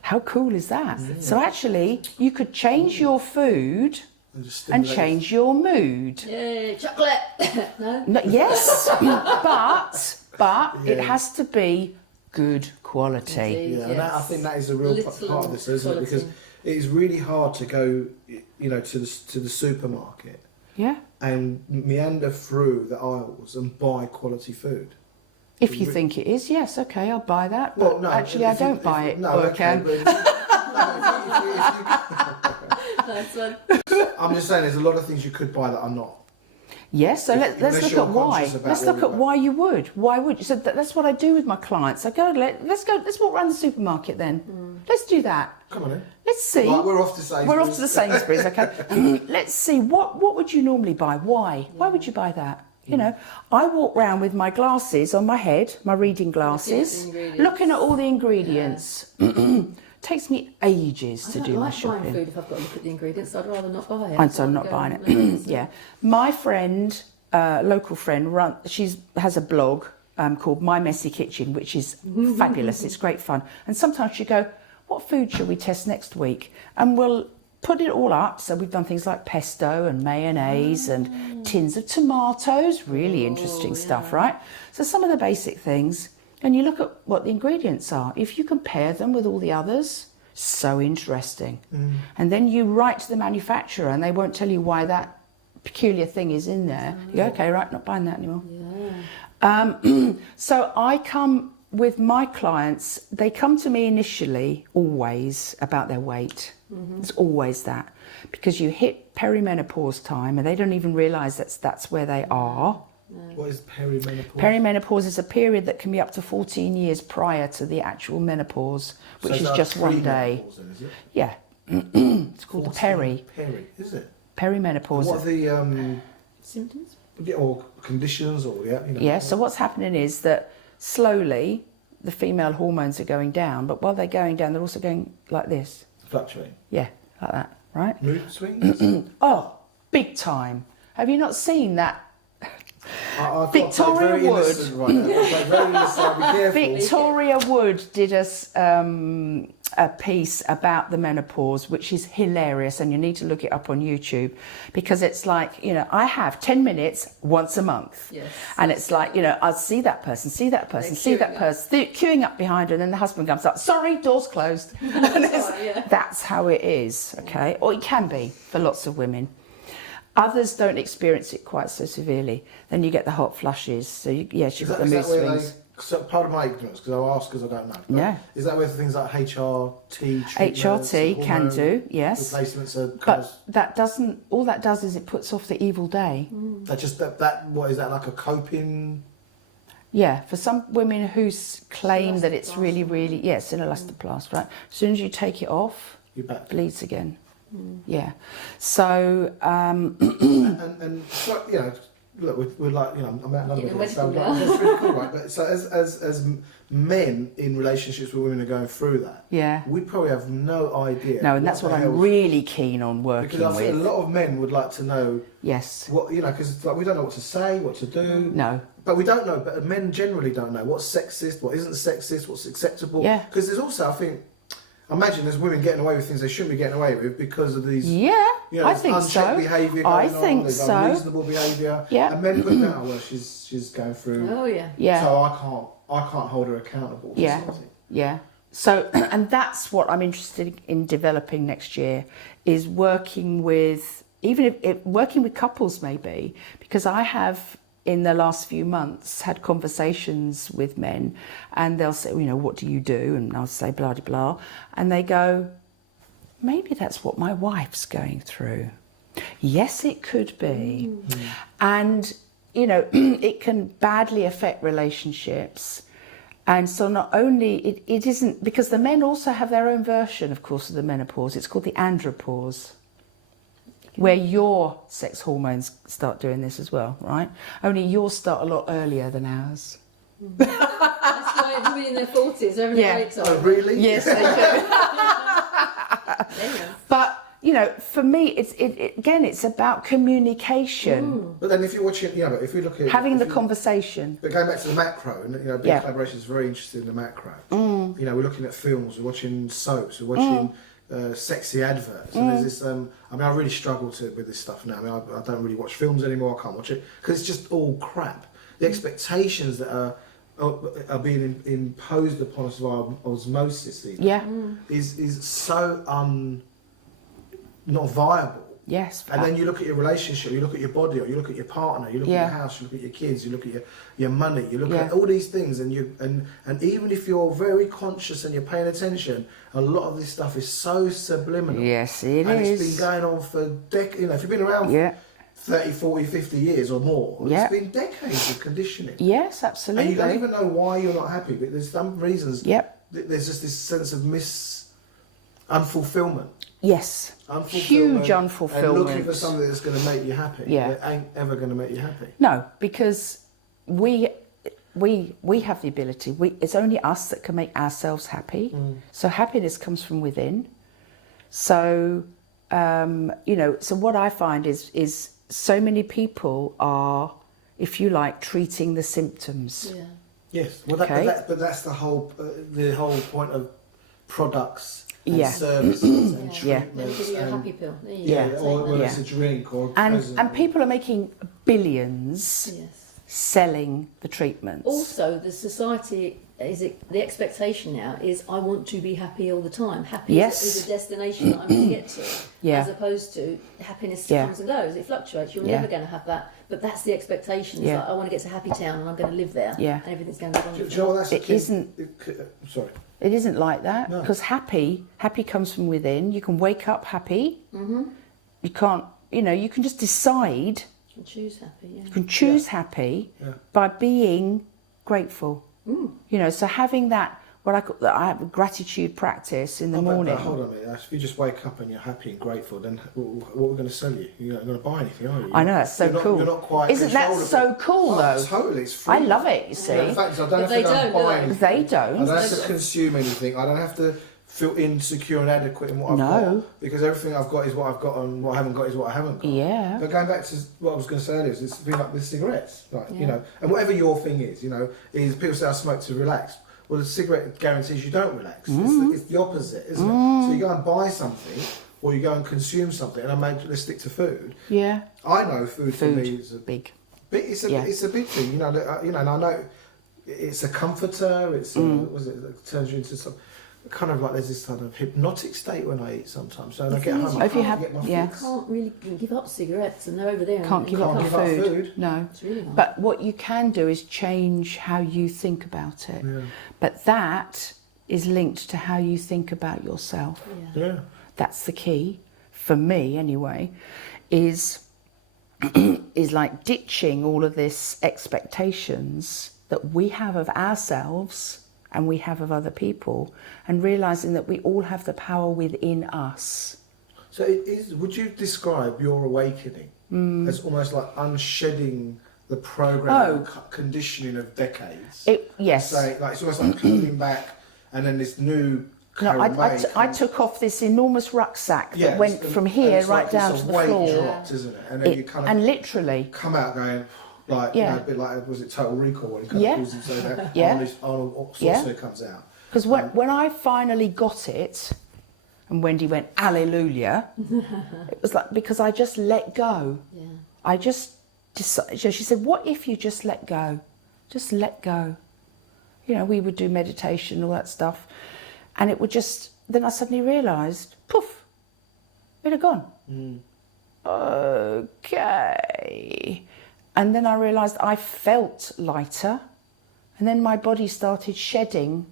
How cool is that? Yeah. So actually, you could change your food just and stimulate- change your mood. Yay, chocolate! No? No, yes, but it has to be good quality. Indeed. Yeah, and that, I think that is a real Little part of this, isn't it? Because quality. it is really hard to go, you know, to the supermarket Yeah. and meander through the aisles and buy quality food. If you think it is, yes, okay, I'll buy that. But Well, no, actually, if I you- don't if- buy it. No, or okay, can. but Nice one. I'm just saying, there's a lot of things you could buy that are not. Yes, so let's Unless look you're at why. conscious about Let's where look you at go. why you would. Why would you? So that's what I do with my clients. I go, let's walk around the supermarket then. Let's do that. Come on in. Let's see. Right, we're off to Sainsbury's. We're off to the Sainsbury's, okay? Let's see, what would you normally buy? Why? Why would you buy that? You know, I walk round with my glasses on my head, my reading glasses, looking at all the ingredients. Takes me ages to I do don't my like buying shopping. food if I've got to look at the ingredients, so I'd rather not buy it. And so I'm not buying it. Yeah. My friend, local friend, she has a blog called My Messy Kitchen, which is fabulous. It's great fun. And sometimes she go, what food shall we test next week? And we'll put it all up. So we've done things like pesto and mayonnaise and tins of tomatoes. Really interesting stuff, right? So some of the basic things. And you look at what the ingredients are. If you compare them with all the others, so interesting. And then you write to the manufacturer and they won't tell you why that peculiar thing is in there. You go, okay, right, not buying that anymore. So I come with my clients, they come to me initially always about their weight. It's always that. Because you hit perimenopause time and they don't even realise that's where they are. What is perimenopause? Perimenopause is a period that can be up to 14 years prior to the actual menopause, which So is it's just like one day. premenopause then, is it? Yeah. It's called the peri. Peri, is it? Perimenopause. What are the Symptoms? or conditions or you know? Yeah, so what's happening is that slowly the female hormones are going down, but while they're going down, they're also going like this. Fluctuating. Yeah, like that, right? Mood swings. Oh, big time. Have you not seen that? I've Victoria got to play very Wood. innocent right now. I've got to play very innocent, I'll be careful. Victoria Wood did us a piece about the menopause, which is hilarious, and you need to look it up on YouTube because it's like, you know, I have 10 minutes once a month. Yes. And it's like, you know, I'll see that person, see that person, They're see that queuing up. person, queuing up behind her, and then the husband comes up, sorry, door's closed. And it's- Sorry, yeah. That's how it is, okay? Or it can be for lots of women. Others don't experience it quite so severely. Then you get the hot flushes. So, yes, you've got the mood is that where swings. so part of my ignorance, because I'll ask because I don't know. but Yeah. Is that where things like HRT treatments, HRT can hormone do, yes. replacements are kind But that doesn't, all that does is it puts off the evil day. that just that what is that like a coping? Yeah, for some women who claim that it's really, really, yes, in elastoplast, right? As soon as you take it off, You're back. bleeds again. Yeah. So, And so, you know, look, we're like, you know, I'm out In a of it, medical so now. that's really cool, right? But so as men in relationships with women are going through that, yeah. we probably have no idea. No, and that's what the I'm hell's- really keen on working Because I think a with. lot of men would like to know Yes. what, you know, because like we don't know what to say, what to do. No. But we don't know, but men generally don't know what's sexist, what isn't sexist, what's acceptable. Yeah. Because there's also, I think, imagine there's women getting away with things they shouldn't be getting away with because of these, Yeah, you know, I there's think unchecked so. behaviour going I on, think there's so. unreasonable behaviour. Yeah. And men put down, well, she's going through, Oh, yeah. Yeah. so I can't hold her accountable for Yeah. something. Yeah. So, and that's what I'm interested in developing next year, is working with, even if working with couples maybe, because I have in the last few months had conversations with men, and they'll say, what do you do? And I'll say blah, blah, blah. And they go, maybe that's what my wife's going through. Yes, it could be. And, it can badly affect relationships. And so not only, it isn't, because the men also have their own version, of course, of the menopause. It's called the andropause, where your sex hormones start doing this as well, right? Only yours start a lot earlier than ours. That's why women in their 40s are having a great time. Oh, really? Yes, they do. But, for me, it's about communication. But then if you're watching, but if you look at... Having the conversation. But going back to the macro, and BeCollaboration is very interested in the macro. We're looking at films, we're watching soaps, we're watching sexy adverts. And there's this, I really struggle with this stuff now. I don't really watch films anymore, I can't watch it, because it's just all crap. The expectations that are being imposed upon us via osmosis these days is so not viable. Yes. And then you look at your relationship, you look at your body, or you look at your partner, you look at your house, you look at your kids, you look at your money, you look at all these things, and even if you're very conscious and you're paying attention, a lot of this stuff is so subliminal. Yes, it is. And it's been going on for decades. If you've been around for 30, 40, 50 years or more, it's been decades of conditioning. Yes, absolutely. And you don't even know why you're not happy, but there's some reasons. There's just this sense of unfulfillment. Yes. Huge unfulfillment. And looking for something that's going to make you happy. It ain't ever going to make you happy. No, because we have the ability. It's only us that can make ourselves happy. So happiness comes from within. So so what I find is so many people are, if you like, treating the symptoms. Yes. Well, but that's the whole point of products. And services and treatments. Give you a happy pill. Or whether it's a drink or a present. And people are making billions selling the treatments. Also, the society, the expectation now is I want to be happy all the time. Happy is a destination that I'm going to get to. As opposed to happiness comes and goes. It fluctuates. You're never going to have that. But that's the expectation. It's like, I want to get to Happy Town and I'm going to live there. And everything's going to be wonderful. Do you know what that's Sorry. It isn't like that, because happy comes from within. You can wake up happy. You can't, you can just decide. You can choose happy. You can choose happy by being grateful. So having that, I have a gratitude practice in the morning. But hold on a minute. If you just wake up and you're happy and grateful, then what are we going to sell you? You're not going to buy anything, are you? I know, that's so cool. You're not quite Isn't that so cool, though? Totally, it's free. I love it, you see. In fact, I don't have to go and buy anything. They don't. I don't have to consume anything. I don't have to feel insecure and inadequate in what I've got. Because everything I've got is what I've got, and what I haven't got is what I haven't got. Yeah. But going back to what I was going to say earlier, it's the thing like with cigarettes. Like, and whatever your thing is, is people say I smoke to relax. Well, the cigarette guarantees you don't relax. It's the opposite, isn't it? So you go and buy something, or you go and consume something, and let's stick to food. Yeah. I know food for me is big. It's a big thing, and I know it's a comforter. It's it turns you into some kind of like there's this kind of hypnotic state when I eat sometimes. So when I get home, I can't get my food. You can't really give up cigarettes, and they're over there. Can't give up food. No. It's really hard. But what you can do is change how you think about it. But that is linked to how you think about yourself. That's the key, for me anyway, is like ditching all of this expectations that we have of ourselves and we have of other people, and realising that we all have the power within us. So would you describe your awakening as almost like unshedding the program conditioning of decades? Yes. Say, like, it's almost like peeling back, and then this new... I took off this enormous rucksack that went from here right down to the floor. Dropped, isn't it? And then you kind of literally come out going... Like, a bit like, was it Total Recall when he kind of pulls himself out? Arnold Schwarzenegger comes out. Because when I finally got it, and Wendy went, hallelujah, it was like, because I just let go. I just decided, she said, what if you just let go? Just let go. We would do meditation and all that stuff. And it would just, then I suddenly realised, poof, it had gone. Okay. And then I realised I felt lighter, and then my body started shedding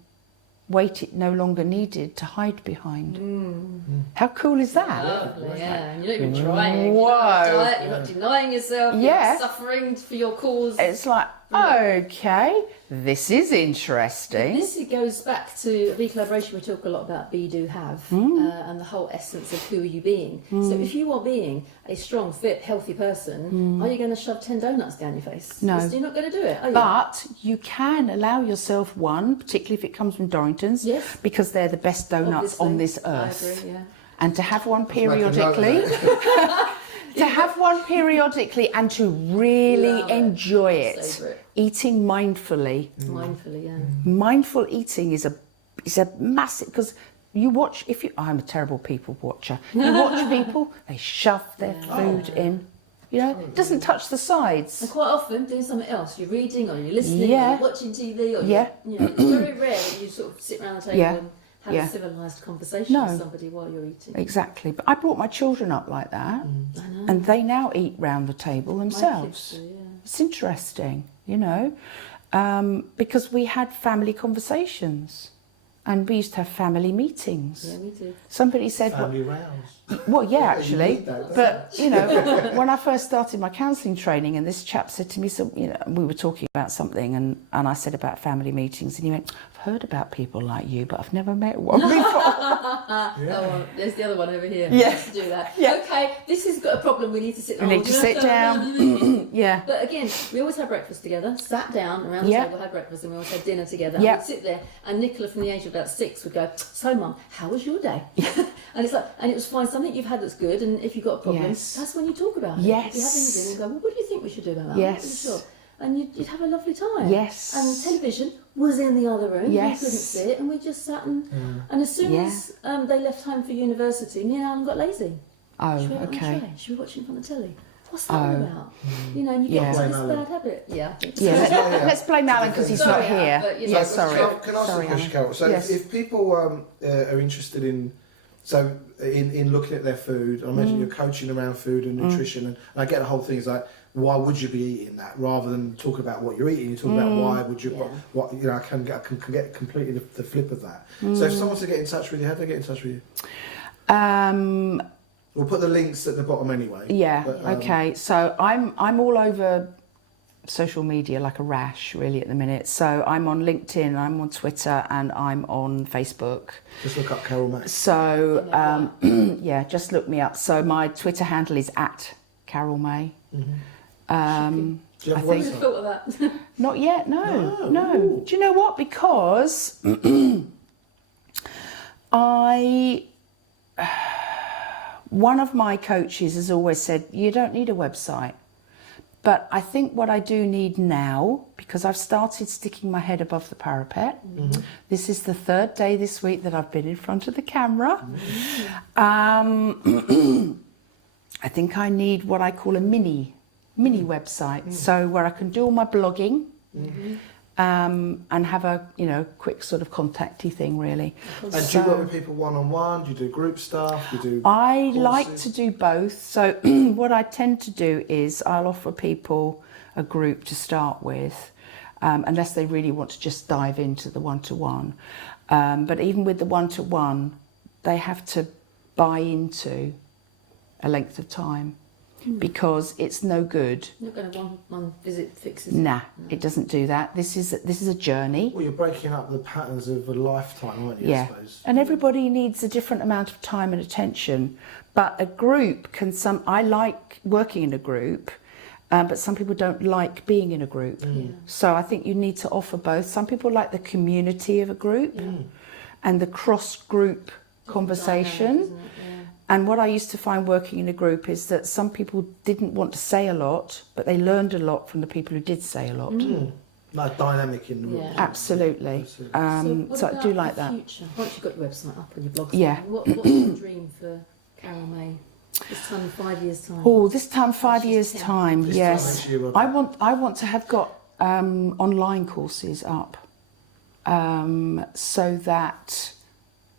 weight it no longer needed to hide behind. How cool is that? Lovely, yeah. And you're not even trying. Whoa. You're not on a diet, you're not denying yourself. Yeah. You're suffering for your cause. It's like, okay, this is interesting. This goes back to BeCollaboration. We talk a lot about be, do, have, and the whole essence of who are you being. So if you are being a strong, fit, healthy person, are you going to shove 10 donuts down your face? No. You're not going to do it, are you? But you can allow yourself one, particularly if it comes from Dorrington's, Yes. because they're the best donuts Obviously. on this earth. I agree, yeah. And to have one Let's make a note of periodically, to have one periodically and to really Love it. enjoy it, Savour it. eating mindfully. Mindfully, yeah. Mindful eating is a massive, because you watch, I'm a terrible people watcher. You watch people, they shove their food in. You know, it doesn't touch the And sides. quite often doing something else. You're reading or you're listening Yeah. or you're watching TV or Yeah. you know, it's very rare that you sort of sit around the table Yeah. and have Yeah. a civilised conversation No. with somebody while you're eating. Exactly. But I brought my children up like that, I know. and they now eat round the table My kids themselves. do, yeah. It's interesting, you know, because we had family conversations and we used to have family meetings. Yeah, me too. Somebody said, Family rounds. well, yeah, You actually, need that, but, you know, when I first started my counselling training and this chap said to me, so, you know, we were talking about something and I said about family meetings and he went, I've heard about people like you, but I've never met one before. Oh, well, there's the other one over here. Yeah. Let's do that. Yeah. Okay, this has got a problem. We need to sit down. We need to sit down. Yeah. But again, we always had breakfast together, sat down around the Yeah. table, had breakfast, and we always had dinner together. Yeah. And we'd sit there, and Nicola, from the age of about 6, would go, "So, Mum, how was your day?" And it's like, and it was fine. Something you've had that's good, and if you've got a problem, Yes. that's when you talk about it. Yes. If you're having dinner, and go, "Well, what do you think we should do about that?" Yes. I'm not really sure. And you'd have a lovely time. Yes. And television was in the other room. Yes. We couldn't see it, and we just sat and as soon Yeah. as they left home for university, me and Alan got lazy. Oh, Should we have okay. entree? Should we watch it on the telly? What's that all Oh. about? You know, and you Yeah. get into Blame this Alan. bad habit. Yeah, I think so. Yeah, Yeah. let's blame Alan because he's Sorry, not here. but, you know, Yeah, so sorry. Can I ask Sorry, a question, Alan. Carol? So Yes. if people are interested in looking at their food, I imagine you're coaching around food and nutrition, and I get the whole thing is like, why would you be eating that rather than talk about what you're eating? You talk about why would you? Yeah. What you know, I can get completely the flip of that. So if someone wants to get in touch with you, how do they get in touch with you? We'll put the links at the bottom anyway. Yeah. But, Okay. So I'm all over social media like a rash really at the minute. So I'm on LinkedIn, I'm on Twitter, and I'm on Facebook. Just look up Carol Mack. So yeah, just look me up. So my Twitter handle is @Carol May. Do you have a I think- website? Thought of that. Not yet. No. No. No. Ooh. Do you know what? Because one of my coaches has always said, you don't need a website. But I think what I do need now, because I've started sticking my head above the parapet, this is the 3rd day this week that I've been in front of the camera. I think I need what I call a mini website, so where I can do all my blogging and have a quick sort of contacty thing really. And do you work with people one-on-one? Do you do group stuff? Do you do I like courses? to do both. So what I tend to do is I'll offer people a group to start with, unless they really want to just dive into the one-to-one. But even with the one-to-one, they have to buy into a length of time because it's no good. You're not going to one visit fixes. Nah, it doesn't do that. This is a journey. Well, you're breaking up the patterns of a lifetime, aren't you? I Yeah, suppose. and everybody needs a different amount of time and attention. But a group can I like working in a group, but some people don't like being in a group. So I think you need to offer both. Some people like the community of a group and the cross-group conversation. Dynamic, isn't it? Yeah. And what I used to find working in a group is that some people didn't want to say a lot, but they learned a lot from the people who did say a lot. Like dynamic in the room. Yeah. Absolutely. What So I about do like the that. future? Once you've got your website up and your blog, Yeah. what's your dream for Carol May? This time in 5 years' time. Oh, this time 5 She's years 10. time, This time yes. next year, I want to have got online courses up, so that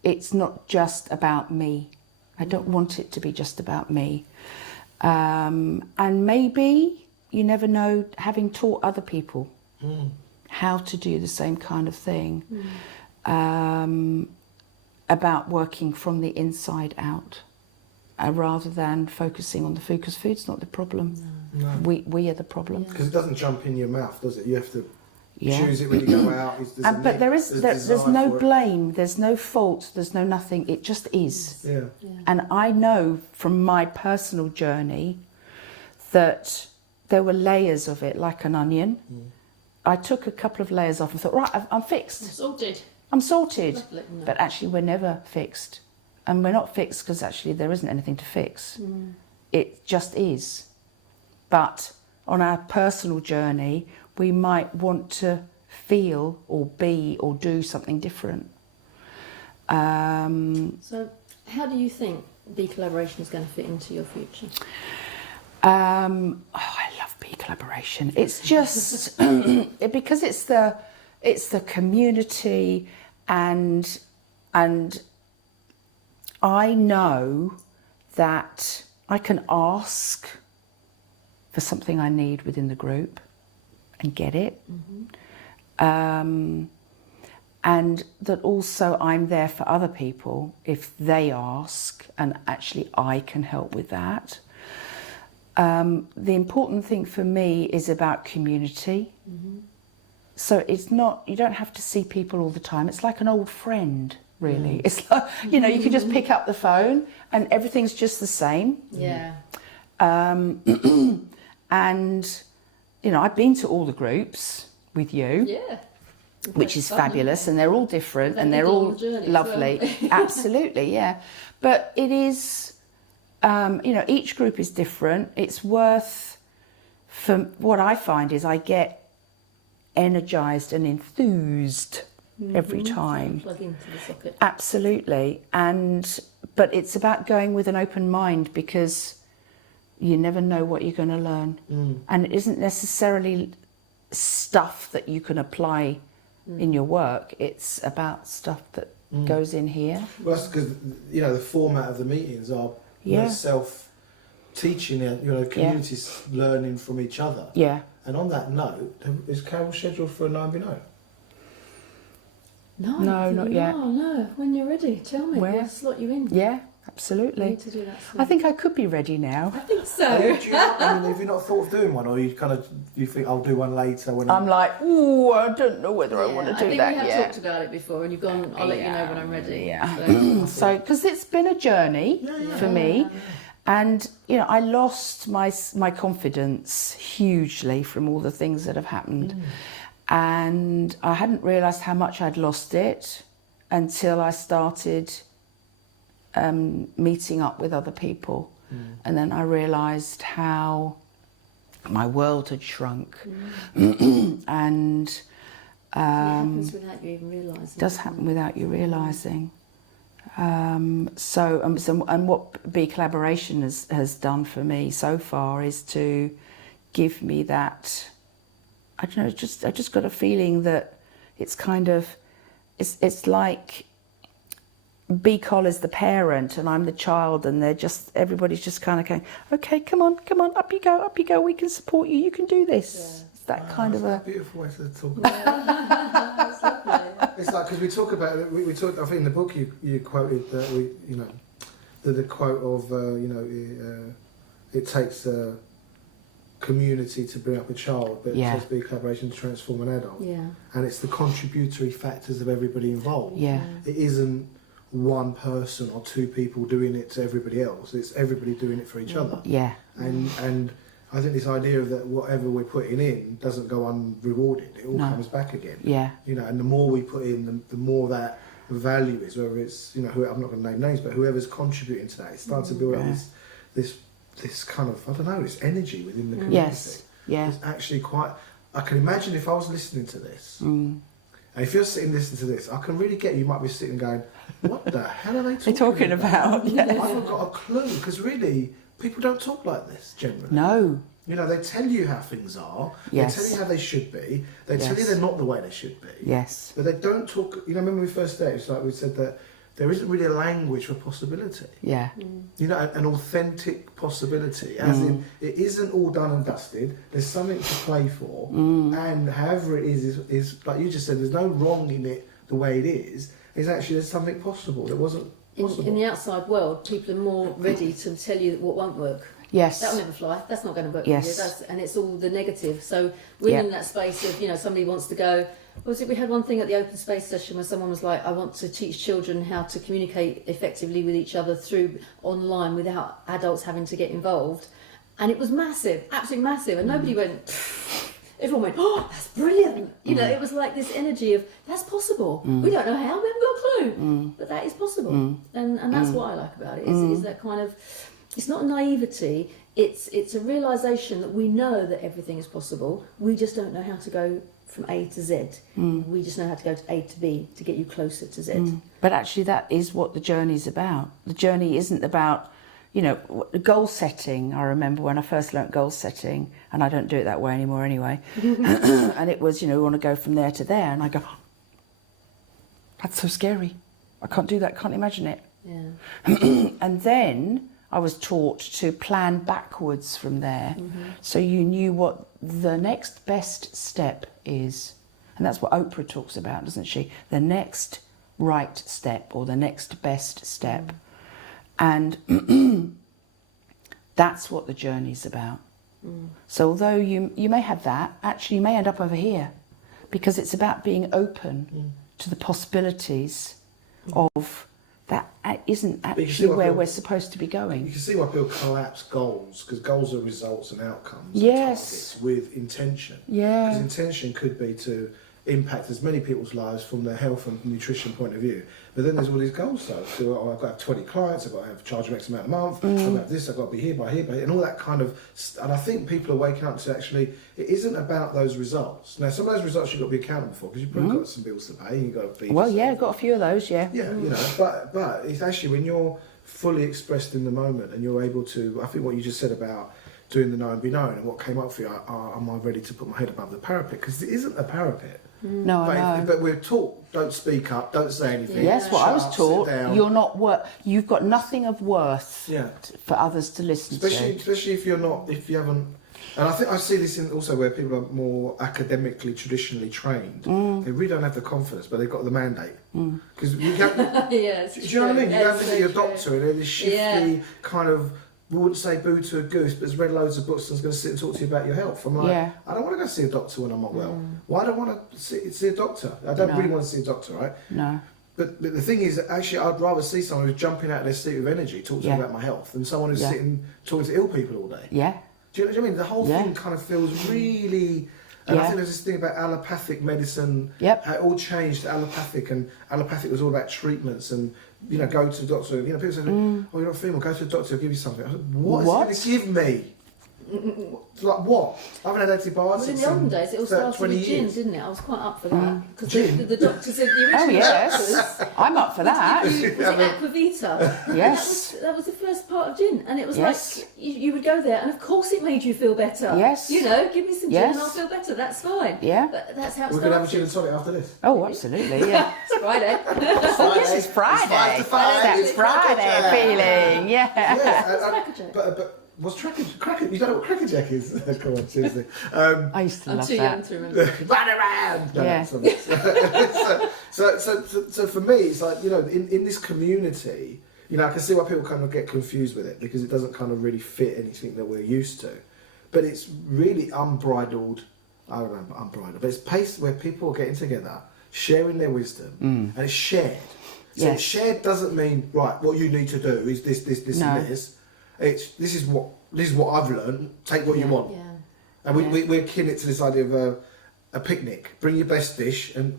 it's not just about me. I don't want it to be just about me. And maybe, you never know, having taught other people how to do the same kind of thing, about working from the inside out, rather than focusing on the food, because food's not the problem. No. We are the problem. Because it doesn't jump in your mouth, does it? You have to choose it when you go out. But there's no blame, there's no fault, there's no nothing. It just is. Yeah. And I know from my personal journey that there were layers of it, like an onion. I took a couple of layers off and thought, right, I'm fixed. I'm sorted. Lovely, no. But actually, we're never fixed. And we're not fixed because actually there isn't anything to fix. It just is. But on our personal journey, we might want to feel or be or do something different. So how do you think BeCollaboration is going to fit into your future? I love BeCollaboration. It's just because it's the community, and I know that I can ask for something I need within the group and get it. And that also I'm there for other people if they ask, and actually I can help with that. The important thing for me is about community. So it's not, you don't have to see people all the time. It's like an old friend, really. It's like, you know, you can just pick up the phone and everything's just the same. Yeah. And, you know, I've been to all the groups with you. Yeah. Which is Fun, fabulous, and they're all different, and they're They've been all on the journey as lovely. well. Absolutely, yeah. But it is, you know, each group is different. It's worth, for what I find is I get energised and enthused every time. Plug into the socket. Absolutely, but it's about going with an open mind, because you never know what you're going to learn, and it isn't necessarily stuff that you can apply in your work. It's about stuff that goes in here. Well, that's because, you know, the format of the meetings are self-teaching, you know, communities learning from each other. Yeah. And on that note, is Carol scheduled for a 9B9? No, not yet. No, when you're ready, tell me. Where? We'll slot you in. Yeah, We absolutely. need to do that soon. I think I could be ready now. I think so. Have you not thought of doing one, or you think I'll do one later? When I'm like, ooh, I don't know whether I want to do that I think we have yet. talked about it before, and you've gone, I'll let you know when I'm ready. Yeah. So, because it's been a journey for me, and you know, I lost my confidence hugely from all the things that have happened, and I hadn't realised how much I'd lost it until I started meeting up with other people, and then I realised how my world had shrunk, and it happens without you even realising. does happen without you realising. So what BeCollaboration has done for me so far is to give me that, I don't know, I just got a feeling that it's kind of, it's like BeColl is the parent and I'm the child, and everybody's just kind of going, okay, come on, up you go, we can support you, you can do this. Yeah. It's that kind of a beautiful way to talk about it. That's lovely. It's like, because we talk about it, we talked, I think in the book you quoted that the quote of, it takes a community to bring up a child, but it takes BeCollaboration to transform an adult. Yeah. And it's the contributory factors of everybody involved. Yeah. It isn't one person or two people doing it to everybody else. It's everybody doing it for each other. Yeah. And I think this idea of that whatever we're putting in doesn't go unrewarded. It all comes back again. Yeah. You know, and the more we put in, the more that value is. Whether it's, you know, I'm not going to name names, but whoever's contributing to that, it starts to build up this kind of, I don't know, this energy within the community. Yes. Yeah. It's actually quite. I can imagine if I was listening to this. And if you're sitting listening to this, I can really get you might be sitting going, what the hell are they talking about? Yeah. I haven't got a clue, because really, people don't talk like this generally. No. You know, they tell you how things are, Yes. they tell you how they should be, they tell you they're not the way they should be. Yes. But they don't talk, you know, when we first started, it's like we said that there isn't really a language for possibility. Yeah. You know, an authentic possibility, as in it isn't all done and dusted. There's something to play for, and however it is like you just said. There's no wrong in it the way it is. It's actually there's something possible that wasn't possible. In the outside world, people are more ready to tell you what won't work. Yes. That'll never fly. That's not going to work Yes. for you. And it's all the negative. So we're in that space of, you know, somebody wants to go. Was it? We had one thing at the open space session where someone was like, "I want to teach children how to communicate effectively with each other through online without adults having to get involved," and it was massive, absolutely massive, and nobody went. Everyone went, "Oh, that's brilliant!" You know, it was like this energy of that's possible. We don't know how, we haven't got a clue, but that is possible, and that's what I like about it. Is that kind of, it's not naivety. It's a realization that we know that everything is possible. We just don't know how to go from A to Z. We just know how to go to A to B to get you closer to Z. But actually, that is what the journey's about. The journey isn't about, you know, goal setting. I remember when I first learnt goal setting, and I don't do it that way anymore anyway. And it was, you know, we want to go from there to there, and I go, oh, that's so scary. I can't do that. Can't imagine it. Yeah. And then I was taught to plan backwards from there, so you knew what the next best step is. And that's what Oprah talks about, doesn't she? The next right step, or the next best step. And that's what the journey's about. So although you may have that, actually you may end up over here, because it's about being open to the possibilities of that isn't actually where we're supposed to be going. You can see why people collapse goals, because goals are results and outcomes. Yes. And targets with intention. Yeah. Because intention could be to impact as many people's lives from their health and nutrition point of view. But then there's all these goals, though. So I've got to have 20 clients, I've got to have charge them X amount a month, I've got to have this, I've got to be here by here, and all that kind of. And I think people are waking up to actually, it isn't about those results. Now, some of those results you've got to be accountable for, because you've probably got some bills to pay, and you've got to feed Well, yourself. yeah, got a few of those, yeah. Yeah, you know, but it's actually when you're fully expressed in the moment and you're able to, I think what you just said about doing the know and be known, and what came up for you, am I ready to put my head above the parapet? Because it isn't a parapet. No, I know. But we're taught, don't speak up, don't say anything. Yes, what shut I was up, sit taught, down. you're not you've got nothing of worth Yeah. for others to listen Especially if you're not, if you haven't. And I think I see this in also where people are more academically, traditionally trained. They really don't have the confidence, but they've got the mandate. Because you get, Yes. do you know what I mean? You go to see your doctor, and they're this shifty kind of. We wouldn't say boo to a goose, but has read loads of books and is going to sit and talk to you about your health. I'm like, Yeah. I don't want to go see a doctor when I'm not well. Why do I want to see a doctor? I don't really want to see a doctor, right? No. But the thing is, actually, I'd rather see someone who's jumping out of their seat with energy, talk to me about my health, than someone who's sitting talking to ill people all day. Yeah. Do you know what I mean? The whole thing kind of feels really. And I think there's this thing about allopathic medicine. Yep. How it all changed to allopathic, and allopathic was all about treatments and, you know, go to the doctor. You know, people say, oh, you're not feeling well, go to the doctor, he'll give you something. I said, what is he going to give me? Like what? I haven't had antibiotics. Well, in the olden days, it all started 20 with gin, years. didn't it? I was quite up for that. Because Gin? the doctors said the original Oh, yes. doctors. I'm up for that. Was it Aquavita? Yes. That was the first part of gin, and it was Yes. like you would go there, and of course it made you feel better. Yes. You know, give me some gin Yes. and I'll feel better. That's fine. Yeah. But that's how it We're going to have a started. gin and tonic after this. Oh, absolutely, yeah. It's Friday. Yes, it's Friday. It's 5 to 5. That's It's Friday Crackerjack. feeling, yeah. Yeah, Crackerjack. but what's Cracker? You don't know what Crackerjack is? Come on, seriously. I used to I'm love too young that. to remember. Run around! No, Yeah. So for me, it's like, you know, in this community, you know, I can see why people kind of get confused with it, because it doesn't kind of really fit anything that we're used to. But it's really unbridled, I don't know, unbridled, but it's a place where people are getting together, sharing their wisdom, and it's shared. So Yes. shared doesn't mean, right, what you need to do is this, No. and this. It's this is what I've learned. Take what you want. Yeah. And we're akin it to this idea of a picnic. Bring your best dish, and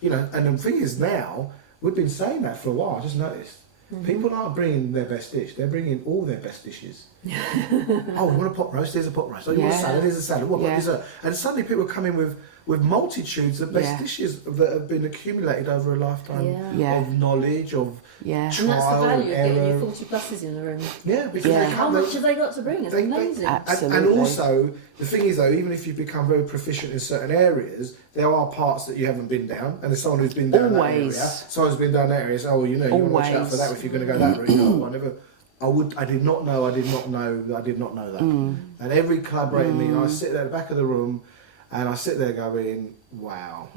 you know. And the thing is, now we've been saying that for a while. I just noticed people aren't bringing their best dish; they're bringing all their best dishes. Oh, you want a pot roast? There's a pot roast. Oh, you want a Yeah. salad? There's a salad. What about Yeah. dessert? And suddenly people are coming with multitudes of best Yeah. dishes that have been accumulated over a lifetime Yeah. Yeah. of knowledge, of Yeah. And that's the trial value and of getting error. your 40 pluses in the room. Yeah, because Yeah. they How come, much have they got to bring? It's amazing. Absolutely. and also, the thing is though, even if you become very proficient in certain areas, there are parts that you haven't been down, and there's someone who's been down Always. that area. Someone's been down that area, so you know, you want to watch out for that if you're going to go that route. No, I did not know that. And every collaborating meeting, I sit there at the back of the room, and I sit there going, wow,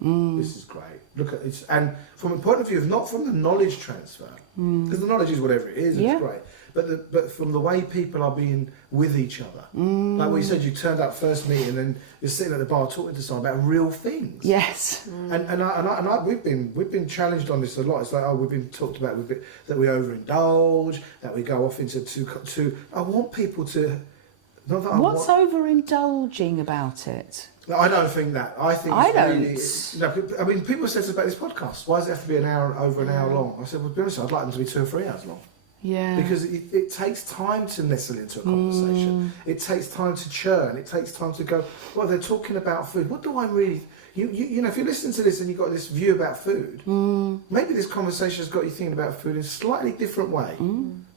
this is great. Look at it, and from a point of view of not from the knowledge transfer, because the knowledge is whatever it is, and it's great. But from the way people are being with each other, like what you said, you turned up first meeting and you're sitting at the bar talking to someone about real things. Yes. We've been challenged on this a lot. It's like, we've been talked about that we overindulge, that we go off into too. I want people to. Not that What's overindulging about it? I don't think that. I think I it's don't. really. I mean, people said about this podcast. Why does it have to be over an hour long? I said, well, to be honest, I'd like them to be 2 or 3 hours long. Yeah. Because it takes time to nestle into a conversation. It takes time to churn. It takes time to go, well, they're talking about food. What do I really... You know, if you listen to this and you've got this view about food, maybe this conversation has got you thinking about food in a slightly different way.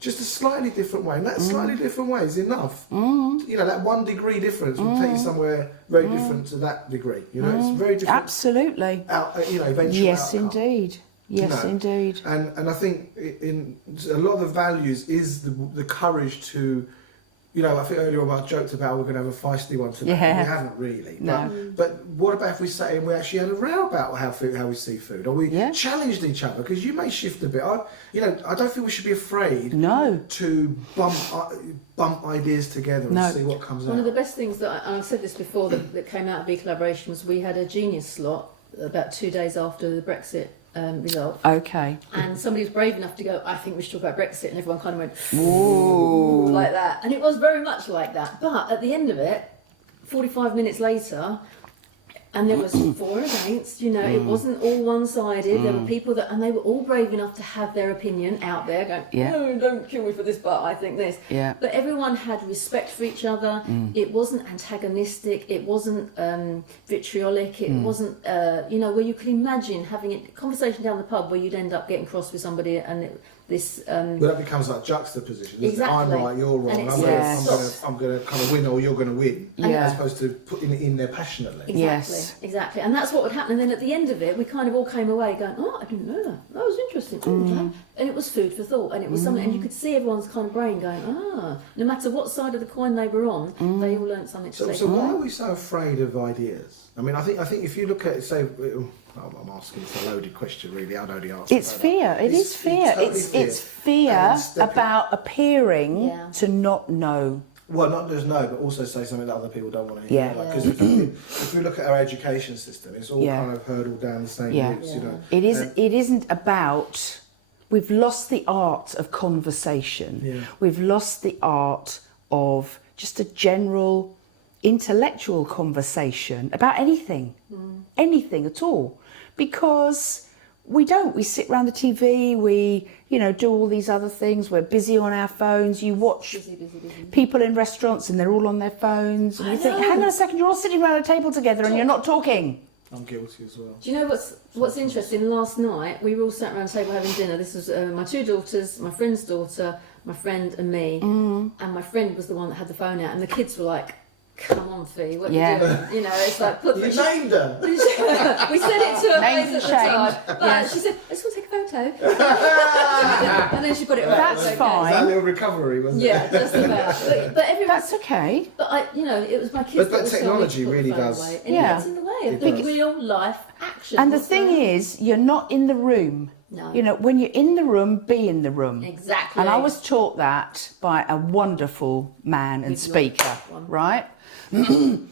Just a slightly different way. And that slightly different way is enough. You know, that 1 degree difference will take you somewhere very different to that degree. You know, it's very different. Absolutely. Eventual Yes, outcome. indeed. Yes, indeed. And I think in a lot of the values is the courage to, you know, I think earlier on I joked about we're going to have a feisty one today. Yeah. We haven't really. No. But what about if we sat in and we actually had a row about how we see food, or we challenged each other? Because you may shift a bit. I don't think we should be afraid. No. To bump ideas together and see what comes out. One of the best things that I've said this before that came out of BeCollaboration was we had a genius slot about 2 days after the Brexit result. Okay. And somebody was brave enough to go, I think we should talk about Brexit, and everyone kind of went, Ooh. like that. And it was very much like that. But at the end of it, 45 minutes later, and there was 4 against, you know, it wasn't all one-sided. There were people and they were all brave enough to have their opinion out there, going, no, don't kill me for this, but I think this. Yeah. But everyone had respect for each other. It wasn't antagonistic. It wasn't vitriolic. It wasn't, you know, where you could imagine having a conversation down the pub where you'd end up getting cross with somebody and this... well, that becomes like juxtaposition, doesn't Exactly. it? I'm right, you're wrong. And I'm going to kind of win, or you're going to win, Yeah. as opposed to putting it in there passionately. Exactly, Yes. exactly. And that's what would happen. And then at the end of it, we kind of all came away going, oh, I didn't know that. That was interesting. And it was food for thought. And it was something, and you could see everyone's kind of brain going, no matter what side of the coin they were on, they all learnt something to So why are we so afraid of ideas? I mean, I think if you look at, say, I'm asking, it's a loaded question, really. I know the answer. It's fear. It is fear. totally It's fear And stepping- about appearing Yeah. to not know. Well, not just no, but also say something that other people don't want to hear. Yeah. Because if we look at our education system, it's all Yeah. kind of hurdled down the same Yeah. routes, you know. It isn't about. We've lost the art of conversation. Yeah. We've lost the art of just a general intellectual conversation about anything, anything at all, because we sit around the TV, we do all these other things, we're busy on our phones. You watch busy. people in restaurants and they're all on their phones, and you think, hang on a second, you're all sitting around a table together and you're not talking. I'm guilty as well. Do you know what's interesting? Last night we were all sat around a table having dinner. This was my 2 daughters, my friend's daughter, my friend and me. And my friend was the one that had the phone out, and the kids were like, come on, Fee, what are you doing? You know, it's like... You named her! We said it to her Named face at the and time. shamed. But she said, let's go take a photo. And then she put it away. That's It was okay. fine. That little recovery, wasn't it? Yeah, just about. But everyone... That's okay. But it was my kids. But that technology were telling me to put the really phone does. away. And Yeah. it gets in the way of It the does. real life action. And the What's thing going on? is, you're not in the room. No. When you're in the room, be in the room. Exactly. And I was taught that by a wonderful man and With your speaker, one. right? And,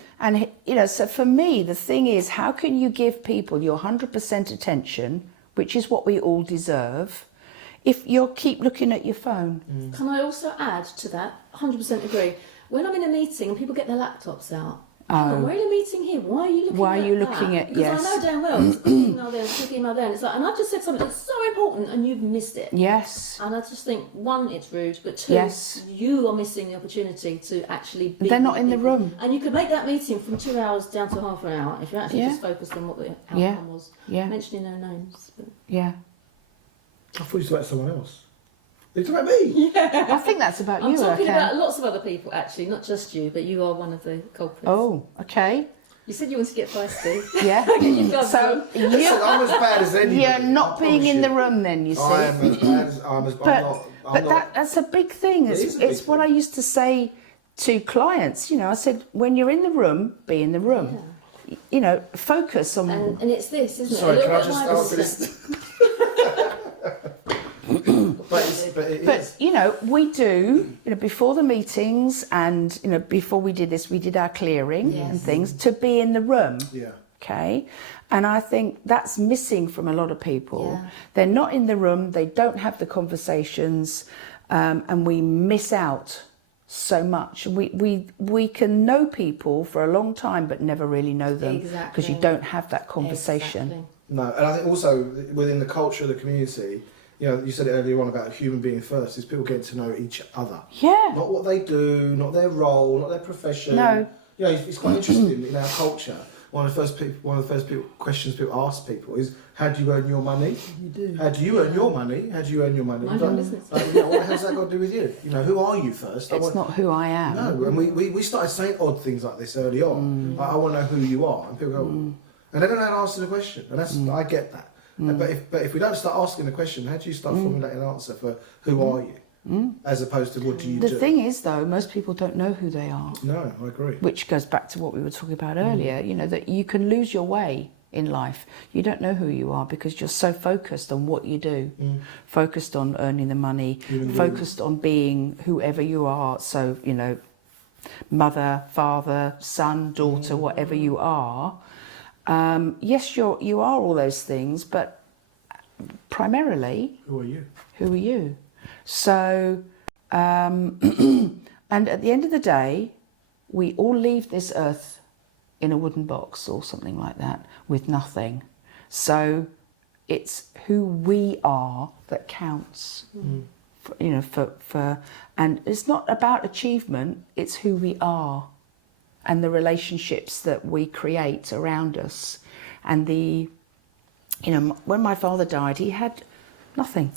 so for me, the thing is, how can you give people your 100% attention, which is what we all deserve, if you keep looking at your phone? Can I also add to that? 100% agree. When I'm in a meeting and people get their laptops out, We're in a meeting here. Why are you looking Why at are you that? looking at- Because yes. I know damn well it's a quick email there, it's a quick email there. And it's like, and I've just said something that's so important and you've missed it. Yes. And I just think, one, it's rude, but two, Yes. you are missing the opportunity to actually be They're not with in the people. room. And you could make that meeting from 2 hours down to half an hour if you actually Yeah. just focused on what the outcome Yeah. was. Yeah. Mentioning no names. But... Yeah. I thought you were talking about someone else. Are you talking about me? I think that's about I'm you, talking Erkan. about lots of other people, actually, not just you, but you are one of the culprits. Oh, okay. You said you wanted to get feisty. Yeah. You've got So Listen, you, I'm as bad as anybody. you're I not being promise in the you. room then, you see. I am as bad as I'm as. But, I'm not. but that's a big thing. It It's, is a big it's what thing. I used to say to clients. You know, I said, when you're in the room, be in the room. You know, focus on... And it's this, isn't Sorry, it? A can I little bit just of answer mindset. this? but it But is. you know, we do. You know, before the meetings, and you know, before we did this, we did our clearing Yes. and things to be in the room. Yeah. Okay, and I think that's missing from a lot of people. Yeah. They're not in the room. They don't have the conversations, and we miss out so much. We can know people for a long time, but never really know them because you Exactly. don't have that conversation. Exactly. No, and I think also within the culture of the community, you know, you said it earlier on about human being first, is people getting to know each other. Yeah. Not what they do, not their role, not their profession. No. You know, it's quite interesting in our culture. One of the first questions people ask people is, "How do you earn your money? You do. How do you earn your money? How do you earn your money?" Mind your business. You know, what the hell's that got to do with you? You know, who are you first? It's not who I am. No, and we started saying odd things like this early on. I want to know who you are, and people go, and they don't know how to answer the question, and that's I get that. But if we don't start asking the question, how do you start formulating an answer for who are you, as opposed to what do you The do? thing is, though, most people don't know who they are. No, I agree. Which goes back to what we were talking about earlier, you know, that you can lose your way in life. You don't know who you are because you're so focused on what you do, focused on earning the money, focused on being whoever you are. So, you know, mother, father, son, daughter, whatever you are. Yes, you are all those things, but primarily, Who are you? who are you? So, and at the end of the day, we all leave this earth in a wooden box or something like that with nothing. So it's who we are that counts. For, you know, for and it's not about achievement, it's who we are and the relationships that we create around us. And the, you know, when my father died, he had nothing.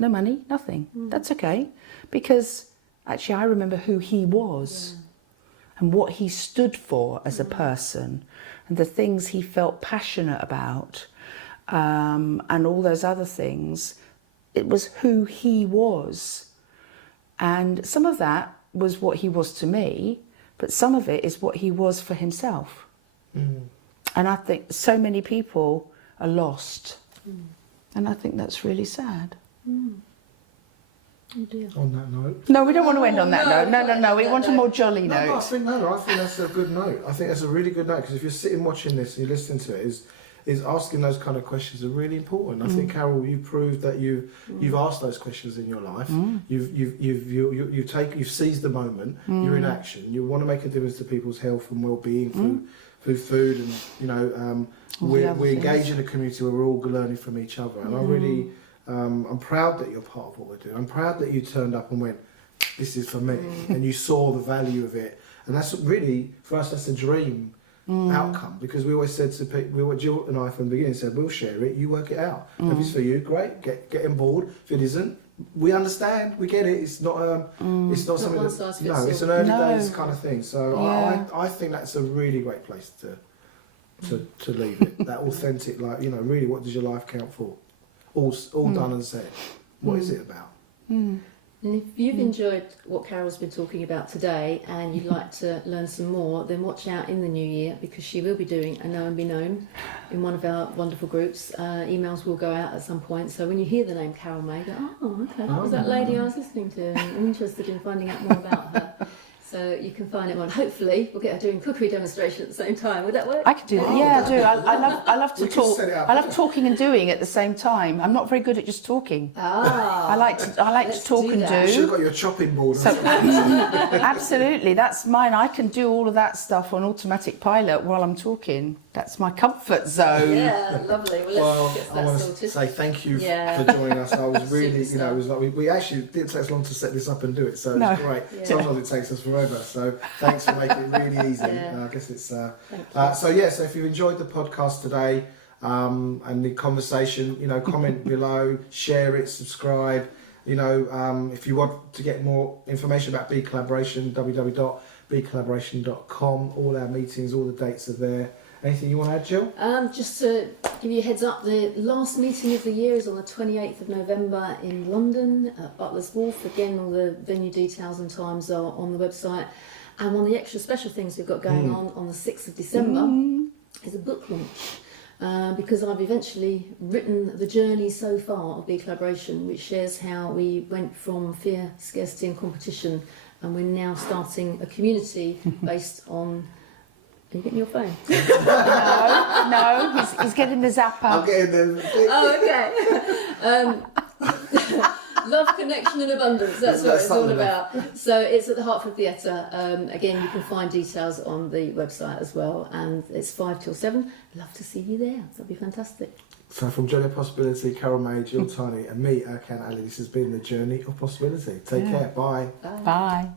No money, nothing. That's okay. Because actually I remember who he was and what he stood for as a person and the things he felt passionate about and all those other things. It was who he was. And some of that was what he was to me, but some of it is what he was for himself. And I think so many people are lost. And I think that's really sad. Oh dear. On that note. No, we don't want to end on that no, note. No. We want a more jolly No, I note. think that's a good note. I think that's a really good note because if you're sitting watching this and you're listening to it, is asking those kind of questions are really important. I think Carol, you proved that you've asked those questions in your life. You've seized the moment. You're in action. You want to make a difference to people's health and well-being through food, and you know we engage in a community where we're all learning from each other. And I really. I'm proud that you're part of what we're doing. I'm proud that you turned up and went, this is for me. And you saw the value of it. And that's really, for us, that's a dream outcome. Because we always said to people, Jill and I from the beginning said, we'll share it, you work it out. If it's for you, great, get on board. If it isn't, we understand, we get it. It's not something one that, size fits no, all. it's an early No. days kind of thing. So Yeah. I think that's a really great place to leave it. That authentic, like, you know, really, what does your life count for? All done and said. What is it about? And if you've enjoyed what Carol's been talking about today and you'd like to learn some more, then watch out in the new year because she will be doing a Know and Be Known in one of our wonderful groups. Emails will go out at some point. So when you hear the name Carol May, go, oh, okay, that was that lady I was listening to. I'm interested in finding out more about her. So So you can find him on. Hopefully, we'll get her doing cookery demonstration at the same time. Would that work? I could do that. Yeah, I do. I love to We can talk. set it up, I love yeah. talking and doing at the same time. I'm not very good at just talking. Ah, I like to let's talk do and that. You should have do. got your chopping board. So, absolutely, that's mine. I can do all of that stuff on automatic pilot while I'm talking. That's my comfort zone. Yeah, lovely. Well, let's get I that want to sorted. say thank you Yeah. for joining us. I was really, Superstar. you know, it was like we actually didn't take us long to set this up and do it, so it No. was great. Yeah. Sometimes it takes us forever, so thanks for making it really easy. Yeah. I guess it's Thank you. so yeah. So if you've enjoyed the podcast today and the conversation, you know, comment below, share it, subscribe. You know, if you want to get more information about BeCollaboration, www.becollaboration.com. All our meetings, all the dates are there. Anything you want to add, Jill? Just to give you a heads up, the last meeting of the year is on the 28th of November in London at Butler's Wharf. Again, all the venue details and times are on the website. And one of the extra special things we've got going on the 6th of December is a book launch. Because I've eventually written the journey so far of BeCollaboration, which shares how we went from fear, scarcity and competition, and we're now starting a community based on... Are you getting your phone? No, he's getting the zapper. I'm getting them. Oh, okay. Love, connection and abundance, that's what it's all about. So it's at the Hertford Theatre. Again, you can find details on the website as well, and it's 5 till 7. Love to see you there, that'd be fantastic. So from Journey of Possibility, Carol May, Jill Tiney and me, Erkan Ali, this has been the Journey of Possibility. Take care. Bye. Bye. Bye.